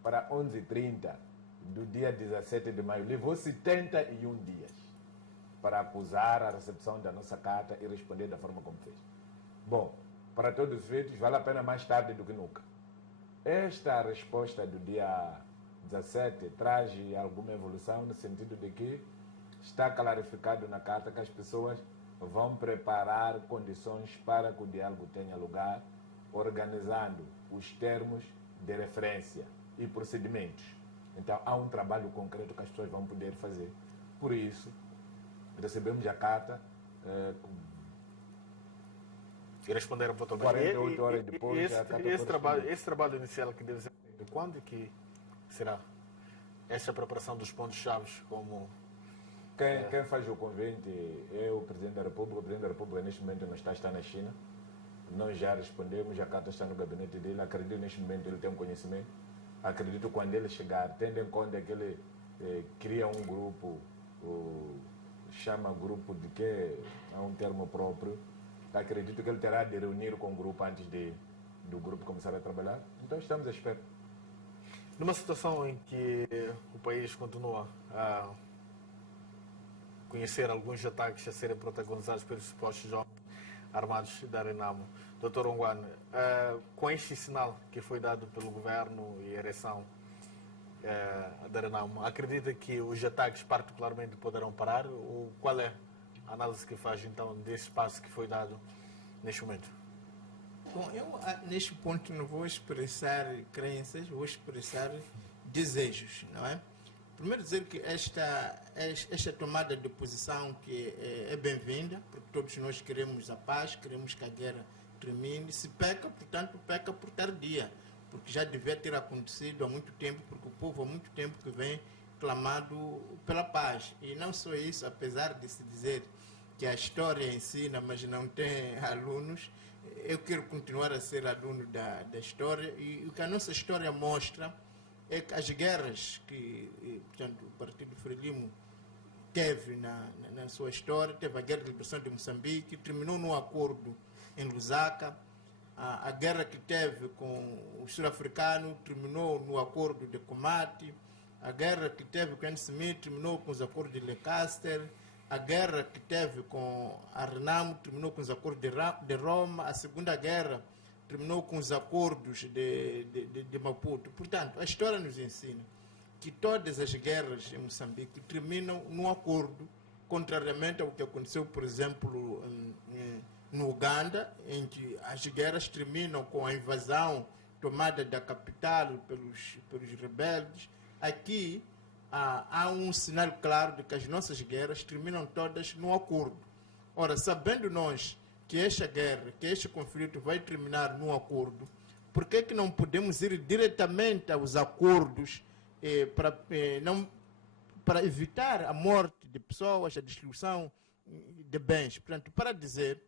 para 11h30 do dia 17 de maio, levou 71 dias para acusar a recepção da nossa carta e responder da forma como fez. Bom, para todos os efeitos, vale a pena mais tarde do que nunca. Esta resposta do dia 17 traz alguma evolução no sentido de que está clarificado na carta que as pessoas vão preparar condições para que o diálogo tenha lugar, organizando os termos de referência e procedimentos. Então, há um trabalho concreto que as pessoas vão poder fazer. Por isso, recebemos a carta e responderam para o 48 horas depois. Esse trabalho inicial que deve ser feito, quando que será essa preparação dos pontos-chave? Como quem faz o convite é o Presidente da República. O Presidente da República neste momento não está na China. Nós já respondemos, a carta está no gabinete dele. Acredito neste momento ele tem um conhecimento. Acredito quando ele chegar, tendo em conta que ele cria um grupo, chama grupo de que há um termo próprio. Acredito que ele terá de reunir com o grupo antes do grupo começar a trabalhar. Então estamos à espera. Numa situação em que o país continua a conhecer alguns ataques a serem protagonizados pelos supostos jovens armados da Renamo, Dr. Ongwane, com este sinal que foi dado pelo governo e a ereção da Renamo, acredita que os ataques particularmente poderão parar? Ou qual é a análise que faz então desse passo que foi dado neste momento? Bom, eu neste ponto não vou expressar crenças, vou expressar desejos, não é? Primeiro dizer que esta tomada de posição que é bem-vinda, porque todos nós queremos a paz, queremos que a guerra termine. Se peca, portanto, peca por tardia, porque já devia ter acontecido há muito tempo, porque o povo há muito tempo que vem clamando pela paz. E não só isso, apesar de se dizer que a história ensina, mas não tem alunos, eu quero continuar a ser aluno da história, e o que a nossa história mostra é que as guerras que, portanto, o Partido Frelimo teve na sua história, teve a Guerra de Liberação de Moçambique, terminou num acordo em Lusaka, a guerra que teve com o sul-africano terminou no acordo de Komati, a guerra que teve com o Smith terminou com os acordos de Lancaster, a guerra que teve com a Renamo terminou com os acordos de Roma, a Segunda Guerra terminou com os acordos de Maputo. Portanto, a história nos ensina que todas as guerras em Moçambique terminam num acordo, contrariamente ao que aconteceu, por exemplo, no Uganda, em que as guerras terminam com a invasão, tomada da capital pelos rebeldes. Aqui há um sinal claro de que as nossas guerras terminam todas num acordo. Ora, sabendo nós que esta guerra, que este conflito vai terminar num acordo, por que que não podemos ir diretamente aos acordos para evitar a morte de pessoas, a destruição de bens? Portanto, para dizer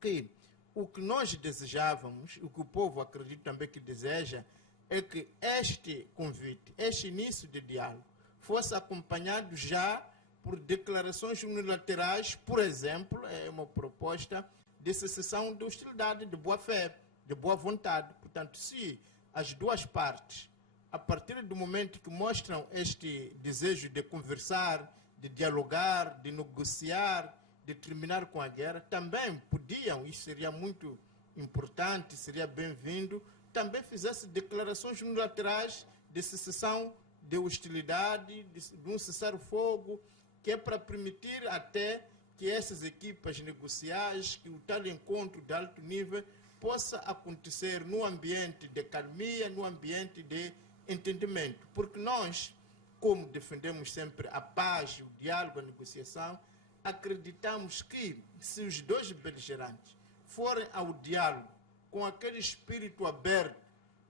que o que nós desejávamos, o que o povo acredita também que deseja, é que este convite, este início de diálogo, fosse acompanhado já por declarações unilaterais, por exemplo, é uma proposta de cessação de hostilidade, de boa-fé, de boa vontade. Portanto, se as duas partes, a partir do momento que mostram este desejo de conversar, de dialogar, de negociar, de terminar com a guerra, também podiam, isso seria muito importante, seria bem-vindo, também fizesse declarações unilaterais de cessação de hostilidade, de um cessar-fogo, que é para permitir até que essas equipas negociais, que o tal encontro de alto nível possa acontecer num ambiente de calmia, num ambiente de entendimento. Porque nós, como defendemos sempre a paz, o diálogo, a negociação, acreditamos que se os dois beligerantes forem ao diálogo com aquele espírito aberto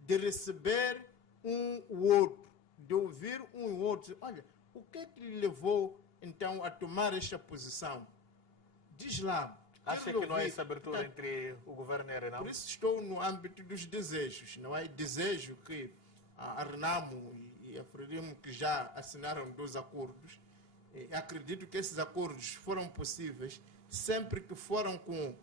de receber o outro, de ouvir um e outro, olha, o que é que lhe levou então a tomar esta posição? Diz lá. Acha que não é essa abertura entre o governo e a Renamo? Por isso estou no âmbito dos desejos. Não é desejo que a Renamo e a Frelimo, que já assinaram 2 acordos, acredito que esses acordos foram possíveis sempre que foram com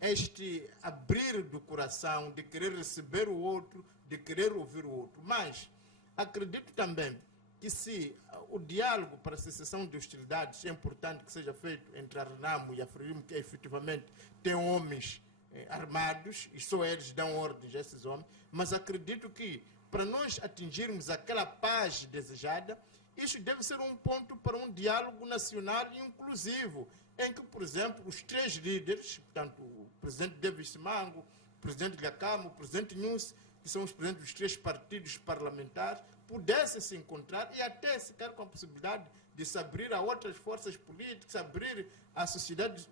este abrir do coração, de querer receber o outro, de querer ouvir o outro. Mas acredito também que se o diálogo para a cessação de hostilidades é importante que seja feito entre a Renamo e a Frelimo, que efetivamente tem homens armados, e só eles dão ordens a esses homens, mas acredito que para nós atingirmos aquela paz desejada, isso deve ser um ponto para um diálogo nacional inclusivo, em que, por exemplo, os 3 líderes, portanto, o presidente Davis Simango, o presidente Gakamo, o presidente Nunes, que são os presidentes dos 3 partidos parlamentares, pudessem se encontrar e até ficar com a possibilidade de se abrir a outras forças políticas, abrir à sociedade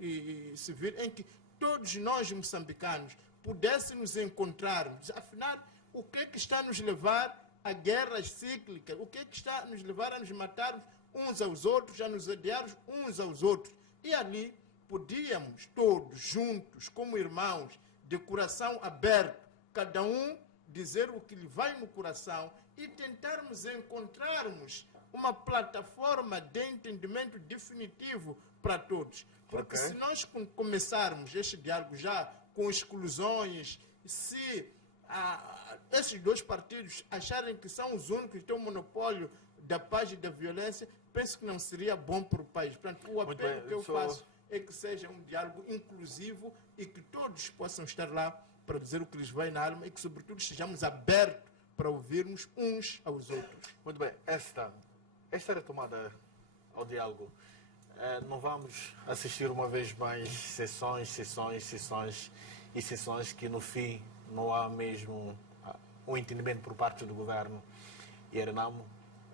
civil, em que todos nós moçambicanos pudéssemos encontrarmos. Afinal, o que é que está a nos levar a guerras cíclicas? O que é que está a nos levar a nos matarmos uns aos outros, a nos odiarmos uns aos outros? E ali podíamos todos juntos, como irmãos, de coração aberto, cada um dizer o que lhe vai no coração e tentarmos encontrarmos uma plataforma de entendimento definitivo para todos. Porque se nós começarmos este diálogo já com exclusões, se esses 2 partidos acharem que são os únicos que têm o monopólio da paz e da violência, penso que não seria bom para o país. Portanto, o apelo que eu faço é que seja um diálogo inclusivo e que todos possam estar lá para dizer o que lhes vai na alma e que, sobretudo, estejamos abertos para ouvirmos uns aos outros. Muito bem. Esta retomada ao diálogo, não vamos assistir uma vez mais sessões que, no fim, não há mesmo um entendimento por parte do governo e a Renamo.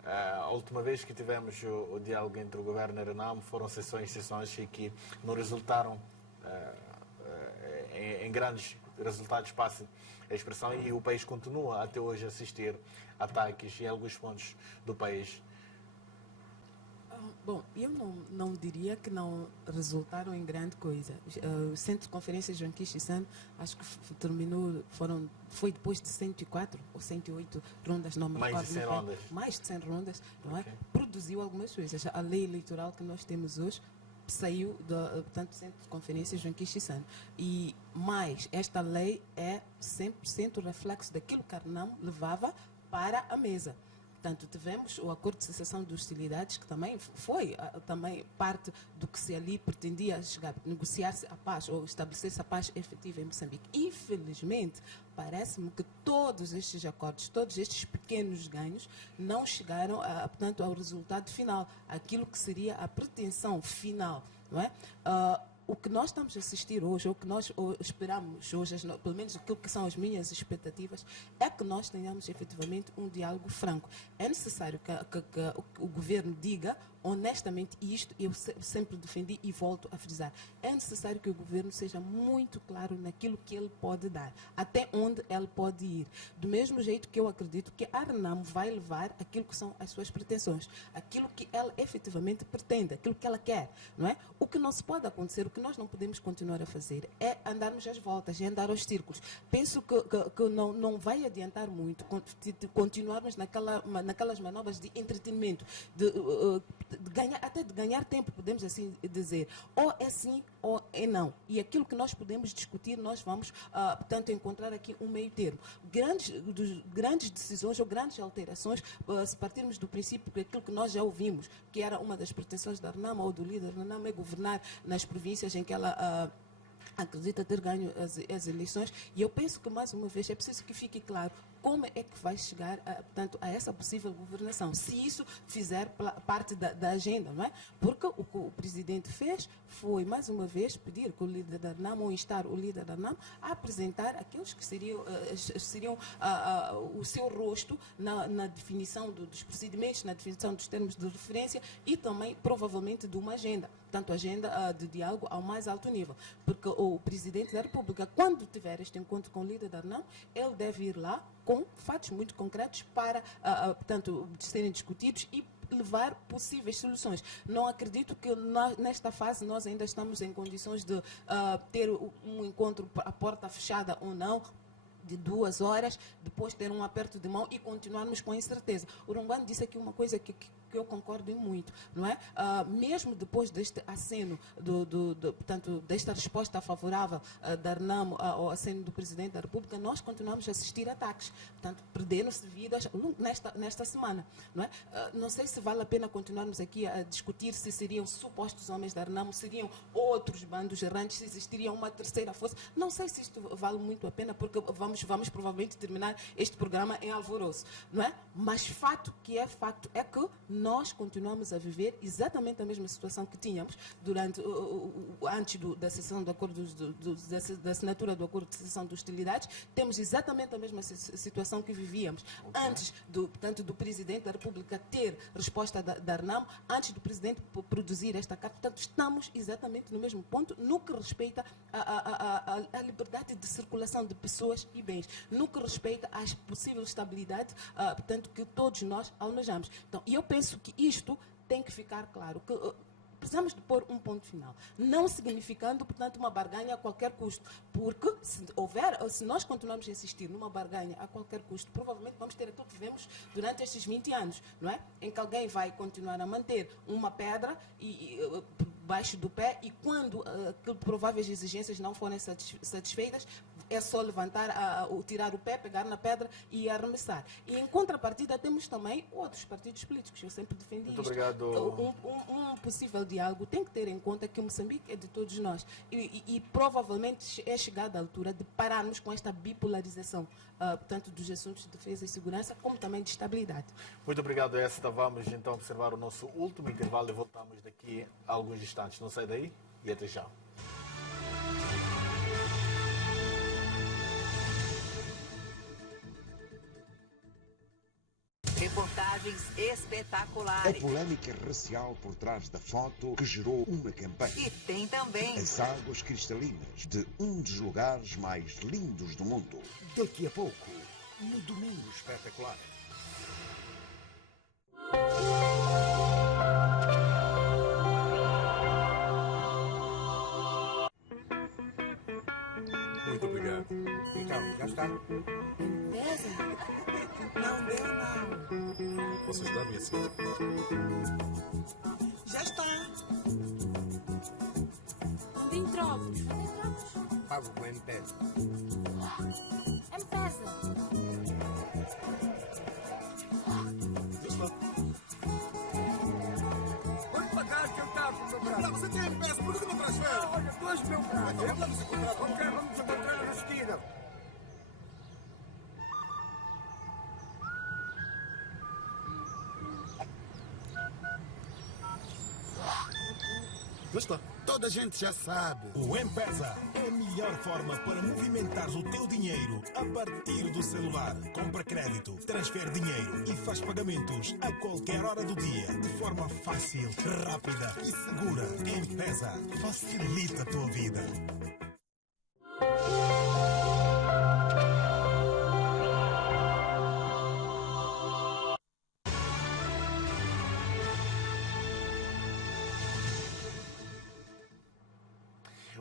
A última vez que tivemos o diálogo entre o governo e a Renamo foram sessões e que não resultaram em grandes resultados, passe a expressão, e o país continua até hoje a assistir a ataques em alguns pontos do país. Bom, eu não diria que não resultaram em grande coisa. O Centro de Conferências João Kishi-san, acho que foi depois de 104 ou 108 rondas, não me recordo. Mais de 100 rondas, não é? Produziu algumas coisas. A lei eleitoral que nós temos hoje saiu do Centro de Conferências João Kishi-san. E mais, esta lei é 100% reflexo daquilo que a Renamo levava para a mesa. Portanto, tivemos o acordo de cessação de hostilidades, que também foi também parte do que se ali pretendia chegar, negociar-se a paz ou estabelecer-se a paz efetiva em Moçambique. Infelizmente, parece-me que todos estes acordos, todos estes pequenos ganhos, não chegaram portanto, ao resultado final, aquilo que seria a pretensão final, não é? O que nós estamos a assistir hoje, ou o que nós esperamos hoje, pelo menos aquilo que são as minhas expectativas, é que nós tenhamos efetivamente um diálogo franco. É necessário que o governo diga honestamente isto, eu sempre defendi e volto a frisar. É necessário que o governo seja muito claro naquilo que ele pode dar, até onde ele pode ir. Do mesmo jeito que eu acredito que a Renamo vai levar aquilo que são as suas pretensões, aquilo que ela efetivamente pretende, aquilo que ela quer, não é? O que não se pode acontecer, o que nós não podemos continuar a fazer é andarmos às voltas, é andar aos círculos. Penso que não vai adiantar muito continuarmos naquelas manobras de entretenimento, de até de ganhar tempo, podemos assim dizer. Ou é sim ou é não. E aquilo que nós podemos discutir, nós vamos, portanto, encontrar aqui um meio termo. Grandes decisões ou grandes alterações, se partirmos do princípio que aquilo que nós já ouvimos, que era uma das pretensões da RENAM ou do líder da RENAM, é governar nas províncias em que ela acredita ter ganho as eleições, e eu penso que, mais uma vez, é preciso que fique claro como é que vai chegar, portanto, a essa possível governação, se isso fizer parte da agenda, não é? Porque o que o presidente fez foi, mais uma vez, pedir que o líder da RENAM, ou instar o líder da RENAM a apresentar aqueles que seriam o seu rosto na definição dos procedimentos, na definição dos termos de referência e também, provavelmente, de uma agenda. Portanto, agenda de diálogo ao mais alto nível. Porque o Presidente da República, quando tiver este encontro com o líder da RENAM, ele deve ir lá com fatos muito concretos para, portanto, serem discutidos e levar possíveis soluções. Não acredito que nesta fase nós ainda estamos em condições de ter um encontro à porta fechada ou não, de 2 horas, depois ter um aperto de mão e continuarmos com incerteza. O Rumbano disse aqui uma coisa que eu concordo muito, não é? Mesmo depois deste aceno, portanto, desta resposta favorável da RENAM ao aceno do Presidente da República, nós continuamos a assistir a ataques. Portanto, perderam-se vidas nesta semana, não é? Não sei se vale a pena continuarmos aqui a discutir se seriam supostos homens da RENAM, seriam outros bandos errantes, se existiria uma terceira força. Não sei se isto vale muito a pena, porque vamos provavelmente terminar este programa em alvoroço, não é? Mas fato é que nós continuamos a viver exatamente a mesma situação que tínhamos durante antes da sessão do acordo da assinatura do acordo de cessação de hostilidades. Temos exatamente a mesma situação que vivíamos antes portanto, do Presidente da República ter resposta da RENAM, antes do Presidente produzir esta carta. Portanto, estamos exatamente no mesmo ponto no que respeita à liberdade de circulação de pessoas e bens, no que respeita à possível estabilidade, portanto, que todos nós almejamos. Então, eu penso que isto tem que ficar claro, que precisamos de pôr um ponto final, não significando, portanto, uma barganha a qualquer custo, porque se nós continuarmos a insistir numa barganha a qualquer custo, provavelmente vamos ter aquilo que vivemos durante estes 20 anos, não é? Em que alguém vai continuar a manter uma pedra baixo do pé e quando prováveis exigências não forem satisfeitas, é só levantar, tirar o pé, pegar na pedra e arremessar. E em contrapartida temos também outros partidos políticos. Eu sempre defendi muito isto. Obrigado. Um possível diálogo tem que ter em conta que o Moçambique é de todos nós. E provavelmente é chegada a altura de pararmos com esta bipolarização, portanto, dos assuntos de defesa e segurança, como também de estabilidade. Muito obrigado, Esther. Vamos então observar o nosso último intervalo e voltamos daqui a alguns instantes. Não sai daí e até já. Reportagens espetaculares. A polémica racial por trás da foto que gerou uma campanha. E tem também as águas cristalinas de um dos lugares mais lindos do mundo. Daqui a pouco, no Domingo Espetacular. Muito obrigado. Então, já está? Beleza? Não deu, não. Você está, minha senhora? Já está. Onde entramos? Pago com M-Pesa. M-Pesa. Já está. Quanto pagaste que eu estava com o meu braço? Não, você tem M-Pesa, por que não transfere? Não, olha, tu és meu braço. Vamos encontrar. Ok, vamos encontrar na esquina. Já está. Toda a gente já sabe. O M-Pesa é a melhor forma para movimentar o teu dinheiro a partir do celular. Compra crédito, transfere dinheiro e faz pagamentos a qualquer hora do dia de forma fácil, rápida e segura. M-Pesa facilita a tua vida.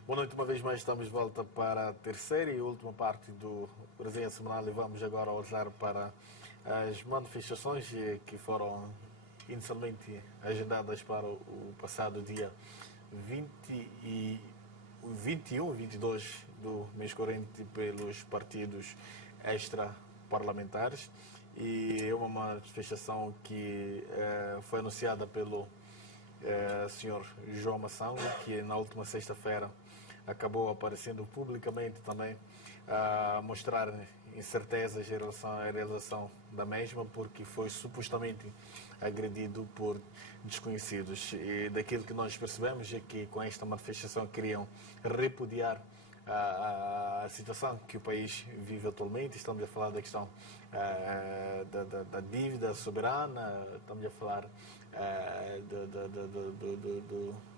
Boa noite, uma vez mais estamos de volta para a terceira e última parte do Resenha Semanal e vamos agora olhar para as manifestações que foram inicialmente agendadas para o passado dia 21 e 22 do mês corrente pelos partidos extra-parlamentares, e é uma manifestação que foi anunciada pelo senhor João Massango, que na última sexta-feira acabou aparecendo publicamente também a mostrar incertezas em relação à realização da mesma, porque foi supostamente agredido por desconhecidos. E daquilo que nós percebemos é que com esta manifestação queriam repudiar a situação que o país vive atualmente. Estamos a falar da questão da dívida soberana, estamos a falar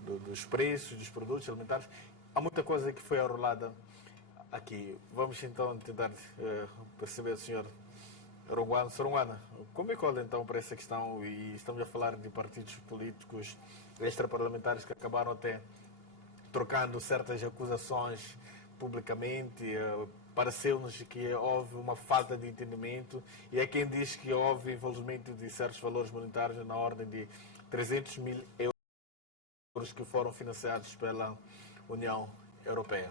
dos preços dos produtos alimentares. Há muita coisa que foi arrolada aqui. Vamos então tentar perceber, senhor Ronguana. Sr. Ronguana, como é que olha então para essa questão? E estamos a falar de partidos políticos extraparlamentares que acabaram até trocando certas acusações publicamente. Pareceu-nos que houve uma falta de entendimento, e é quem diz que houve envolvimento de certos valores monetários na ordem de 300 mil euros que foram financiados pela União Europeia.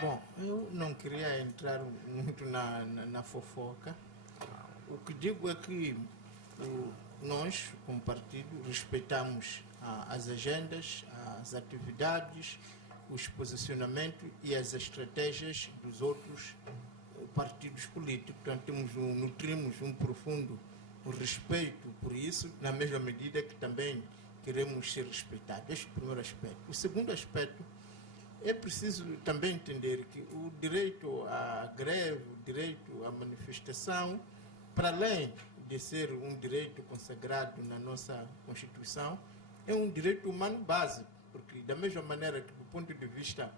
Bom, eu não queria entrar muito na fofoca. O que digo é que nós, como partido, respeitamos as agendas, as atividades, os posicionamentos e as estratégias dos outros partidos políticos. Portanto, nutrimos um profundo respeito por isso, na mesma medida que também queremos ser respeitados. Este é o primeiro aspecto. O segundo aspecto, é preciso também entender que o direito à greve, o direito à manifestação, para além de ser um direito consagrado na nossa Constituição, é um direito humano básico, porque da mesma maneira que do ponto de vista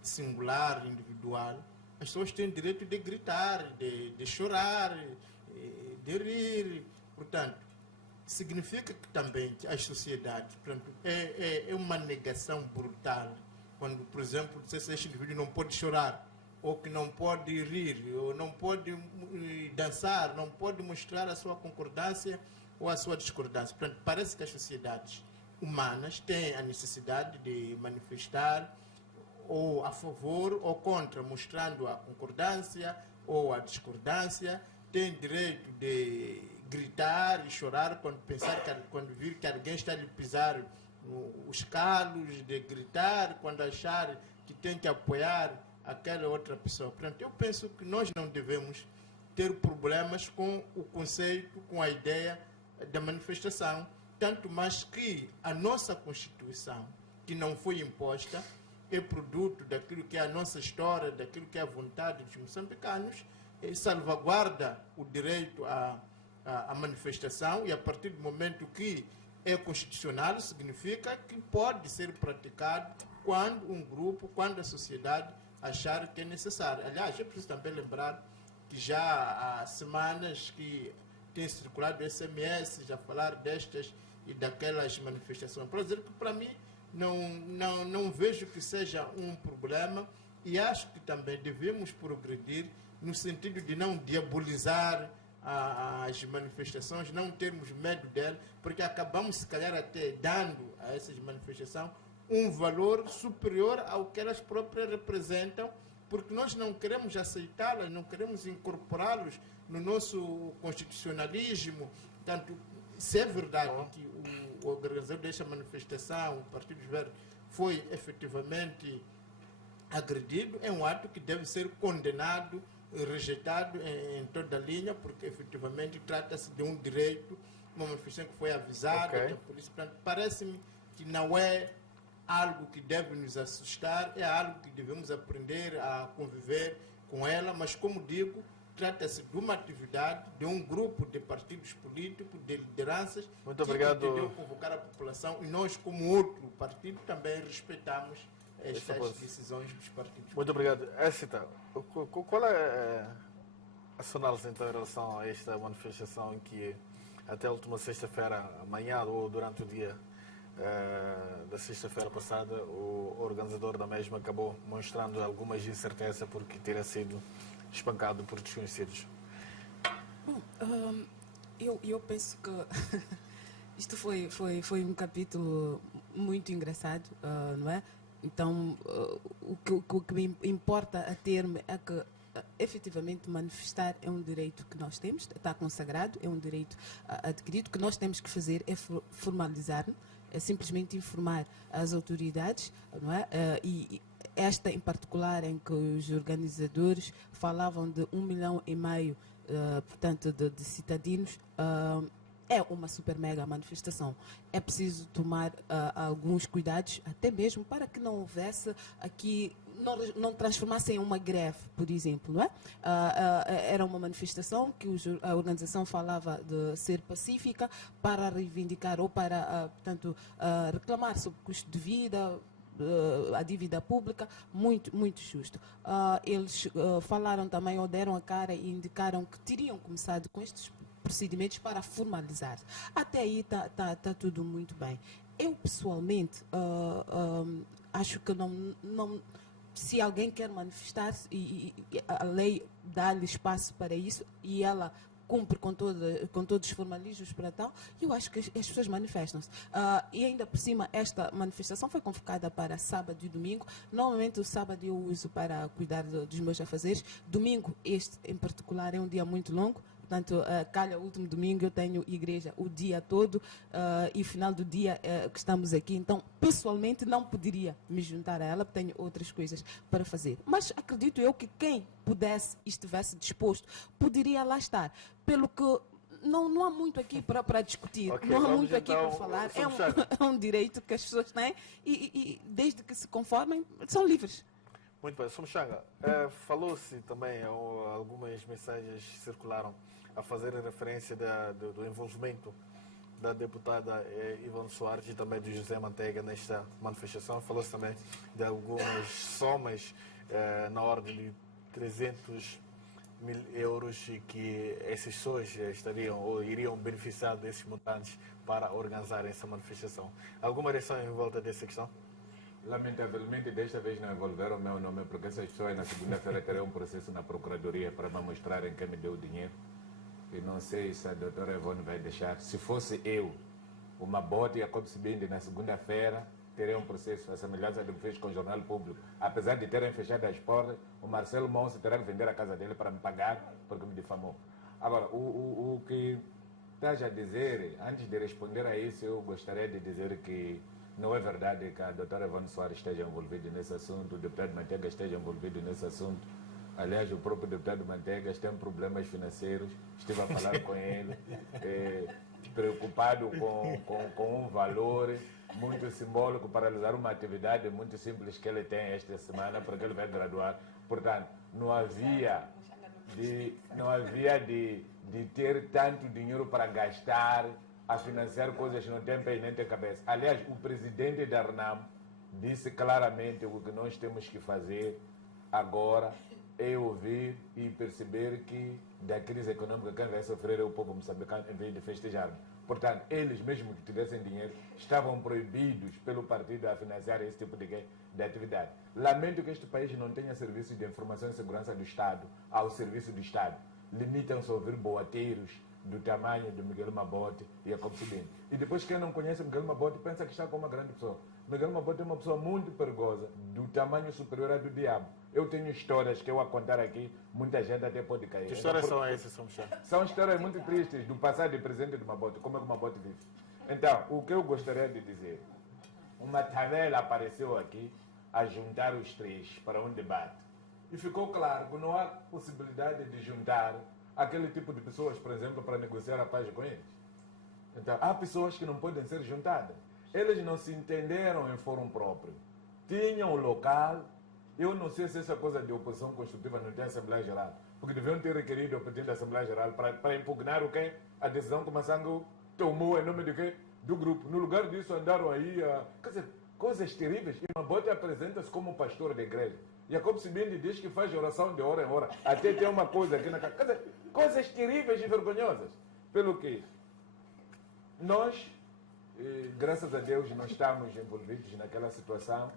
singular, individual, as pessoas têm direito de gritar, de chorar, de rir. Portanto, significa que também as sociedades, portanto, é uma negação brutal quando, por exemplo, se este indivíduo não pode chorar, ou que não pode rir, ou não pode dançar, não pode mostrar a sua concordância ou a sua discordância. Portanto, parece que as sociedades humanas têm a necessidade de manifestar ou a favor ou contra, mostrando a concordância ou a discordância, têm direito de gritar e chorar quando vir que alguém está a lhe pisar os calos, de gritar quando achar que tem que apoiar aquela outra pessoa. Portanto, eu penso que nós não devemos ter problemas com o conceito, com a ideia da manifestação, tanto mais que a nossa Constituição, que não foi imposta, é produto daquilo que é a nossa história, daquilo que é a vontade dos moçambicanos, salvaguarda o direito à manifestação, e a partir do momento que é constitucional, significa que pode ser praticado quando um grupo, quando a sociedade achar que é necessário. Aliás, é preciso também lembrar que já há semanas que tem circulado SMS a falar destas e daquelas manifestações. Para dizer que, para mim, não vejo que seja um problema, e acho que também devemos progredir no sentido de não diabolizar as manifestações, não termos medo delas, porque acabamos, se calhar, até dando a essas manifestações um valor superior ao que elas próprias representam, porque nós não queremos aceitá-las, não queremos incorporá-los no nosso constitucionalismo. Portanto, se é verdade que o organizador desta manifestação, o Partido Verde, foi efetivamente agredido, é um ato que deve ser condenado, rejeitado em toda a linha, porque efetivamente trata-se de um direito, uma manifestação que foi avisada da polícia. Portanto, parece-me que não é algo que deve nos assustar, é algo que devemos aprender a conviver com ela, mas, como digo, trata-se de uma atividade, de um grupo de partidos políticos, de lideranças, muito obrigado, que entendeu convocar a população, e nós, como outro partido, também respeitamos estas decisões dos partidos. Muito obrigado. Écita, qual é a sua análise então em relação a esta manifestação em que até a última sexta-feira, amanhã ou durante o dia da sexta-feira passada, o organizador da mesma acabou mostrando algumas incertezas porque teria sido espancado por desconhecidos? Bom, Eu penso que isto foi um capítulo muito engraçado, não é? Então, o que me importa a termo é que efetivamente manifestar é um direito que nós temos, está consagrado, é um direito adquirido. O que nós temos que fazer é formalizar-nos, é simplesmente informar as autoridades, não é? E esta em particular, em que os organizadores falavam de 1,5 milhão, portanto, de cidadãos, é uma super mega manifestação. É preciso tomar alguns cuidados, até mesmo para que não houvesse aqui, não transformasse em uma greve, por exemplo, não é? Era uma manifestação que a organização falava de ser pacífica para reivindicar ou para, portanto, reclamar sobre o custo de vida, a dívida pública, muito, muito justo. Eles falaram também, ou deram a cara e indicaram que teriam começado com estes procedimentos para formalizar. Até aí está tudo muito bem. Eu, pessoalmente, acho que não se alguém quer manifestar-se e a lei dá-lhe espaço para isso e ela cumpre com todos os formalismos para tal, eu acho que as pessoas manifestam-se. E ainda por cima, esta manifestação foi convocada para sábado e domingo. Normalmente o sábado eu uso para cuidar dos meus afazeres. Domingo, este em particular, é um dia muito longo. Portanto, calha o último domingo, eu tenho igreja o dia todo e final do dia que estamos aqui. Então, pessoalmente, não poderia me juntar a ela, porque tenho outras coisas para fazer. Mas acredito eu que quem pudesse e estivesse disposto, poderia lá estar. Pelo que não há muito aqui para discutir, Okay, não há muito aqui então, para falar. É um direito que as pessoas têm e desde que se conformem, são livres. Muito bem, Somchanga, falou-se também, algumas mensagens circularam a fazer referência do envolvimento da deputada Ivone Soares e também do José Manteiga nesta manifestação. Falou-se também de algumas somas na ordem de 300 mil euros e que essas pessoas estariam ou iriam beneficiar desses montantes para organizar essa manifestação. Alguma reação em volta dessa questão? Lamentavelmente, desta vez não envolveram o meu nome, porque essas pessoas na segunda-feira terão um processo na Procuradoria para me mostrarem quem me deu o dinheiro. E não sei se a doutora Ivone vai deixar. Se fosse eu, uma bote e a Copsibinde na segunda-feira, teria um processo, a semelhança do que fez com o Jornal Público. Apesar de terem fechado as portas, o Marcelo Monse terá que vender a casa dele para me pagar, porque me difamou. Agora, o que estás a dizer, antes de responder a isso, eu gostaria de dizer que não é verdade que a doutora Ivone Soares esteja envolvida nesse assunto, o deputado Manteiga esteja envolvido nesse assunto. Aliás, o próprio deputado Manteiga tem problemas financeiros, estive a falar com ele, preocupado com um valor muito simbólico para realizar uma atividade muito simples que ele tem esta semana, porque ele vai graduar. Portanto, não havia de ter tanto dinheiro para gastar, a financiar coisas que não tem pé nem tem cabeça. Aliás, o presidente da RNAM disse claramente o que nós temos que fazer agora é ouvir e perceber que da crise econômica quem vai sofrer é o povo moçambicano em vez de festejar. Portanto, eles mesmo que tivessem dinheiro estavam proibidos pelo partido a financiar esse tipo de atividade. Lamento que este país não tenha serviço de informação e segurança do Estado ao serviço do Estado. Limitam-se a ouvir boateiros do tamanho de Miguel Mabote e a Copsibinde. E depois quem não conhece Miguel Mabote pensa que está com uma grande pessoa. Miguel Mabote é uma pessoa muito perigosa, do tamanho superior ao do diabo. Eu tenho histórias que eu a contar aqui, muita gente até pode cair. Que histórias são essas, Somchanga? São histórias muito tristes do passado e presente do Mabote, como é que o Mabote vive. Então, o que eu gostaria de dizer, uma tabela apareceu aqui a juntar os três para um debate. E ficou claro que não há possibilidade de juntar aquele tipo de pessoas, por exemplo, para negociar a paz com eles. Então, há pessoas que não podem ser juntadas. Eles não se entenderam em fórum próprio. Tinham o local. Eu não sei se essa coisa de oposição construtiva não tem Assembleia Geral, porque deviam ter requerido o presidente da Assembleia Geral para impugnar o quê? A decisão que o Massango tomou em nome de quê? Do grupo. No lugar disso, andaram aí a... Quer dizer, coisas terríveis. E Mabote apresenta-se como pastor da igreja. E a Copsibinde diz que faz oração de hora em hora. Até tem uma coisa aqui na casa. Quer dizer, coisas terríveis e vergonhosas. Pelo que nós, graças a Deus, não estamos envolvidos naquela situação.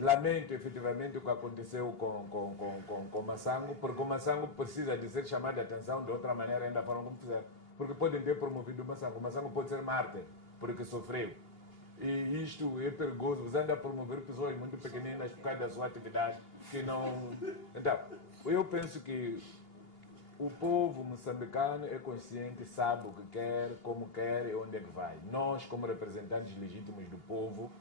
lamento efetivamente o que aconteceu com Massango, porque o Massango precisa de ser chamado a atenção de outra maneira, ainda foram como fizeram. Porque podem ter promovido o Massango pode ser mártir, porque sofreu. E isto é perigoso, você anda a promover pessoas muito pequeninas por causa da sua atividade, que não... Então, eu penso que o povo moçambicano é consciente, sabe o que quer, como quer e onde é que vai. Nós, como representantes legítimos do povo,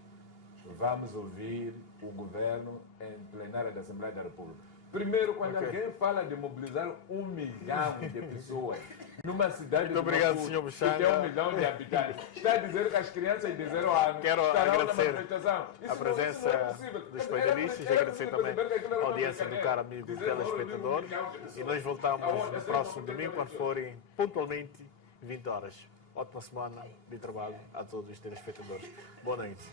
vamos ouvir o governo em plenária da Assembleia da República. Primeiro, quando alguém fala de mobilizar 1 milhão de pessoas numa cidade muito obrigado, Maputo, senhor Muxanga, que tem 1 milhão de habitantes, está a dizer que as crianças de 0 anos estarão na manifestação. A presença dos painelistas e agradecer também a audiência do caro amigo telespectador. E nós voltamos no próximo domingo, quando forem pontualmente 20 horas. Ótima semana de trabalho a todos os telespectadores. Boa noite.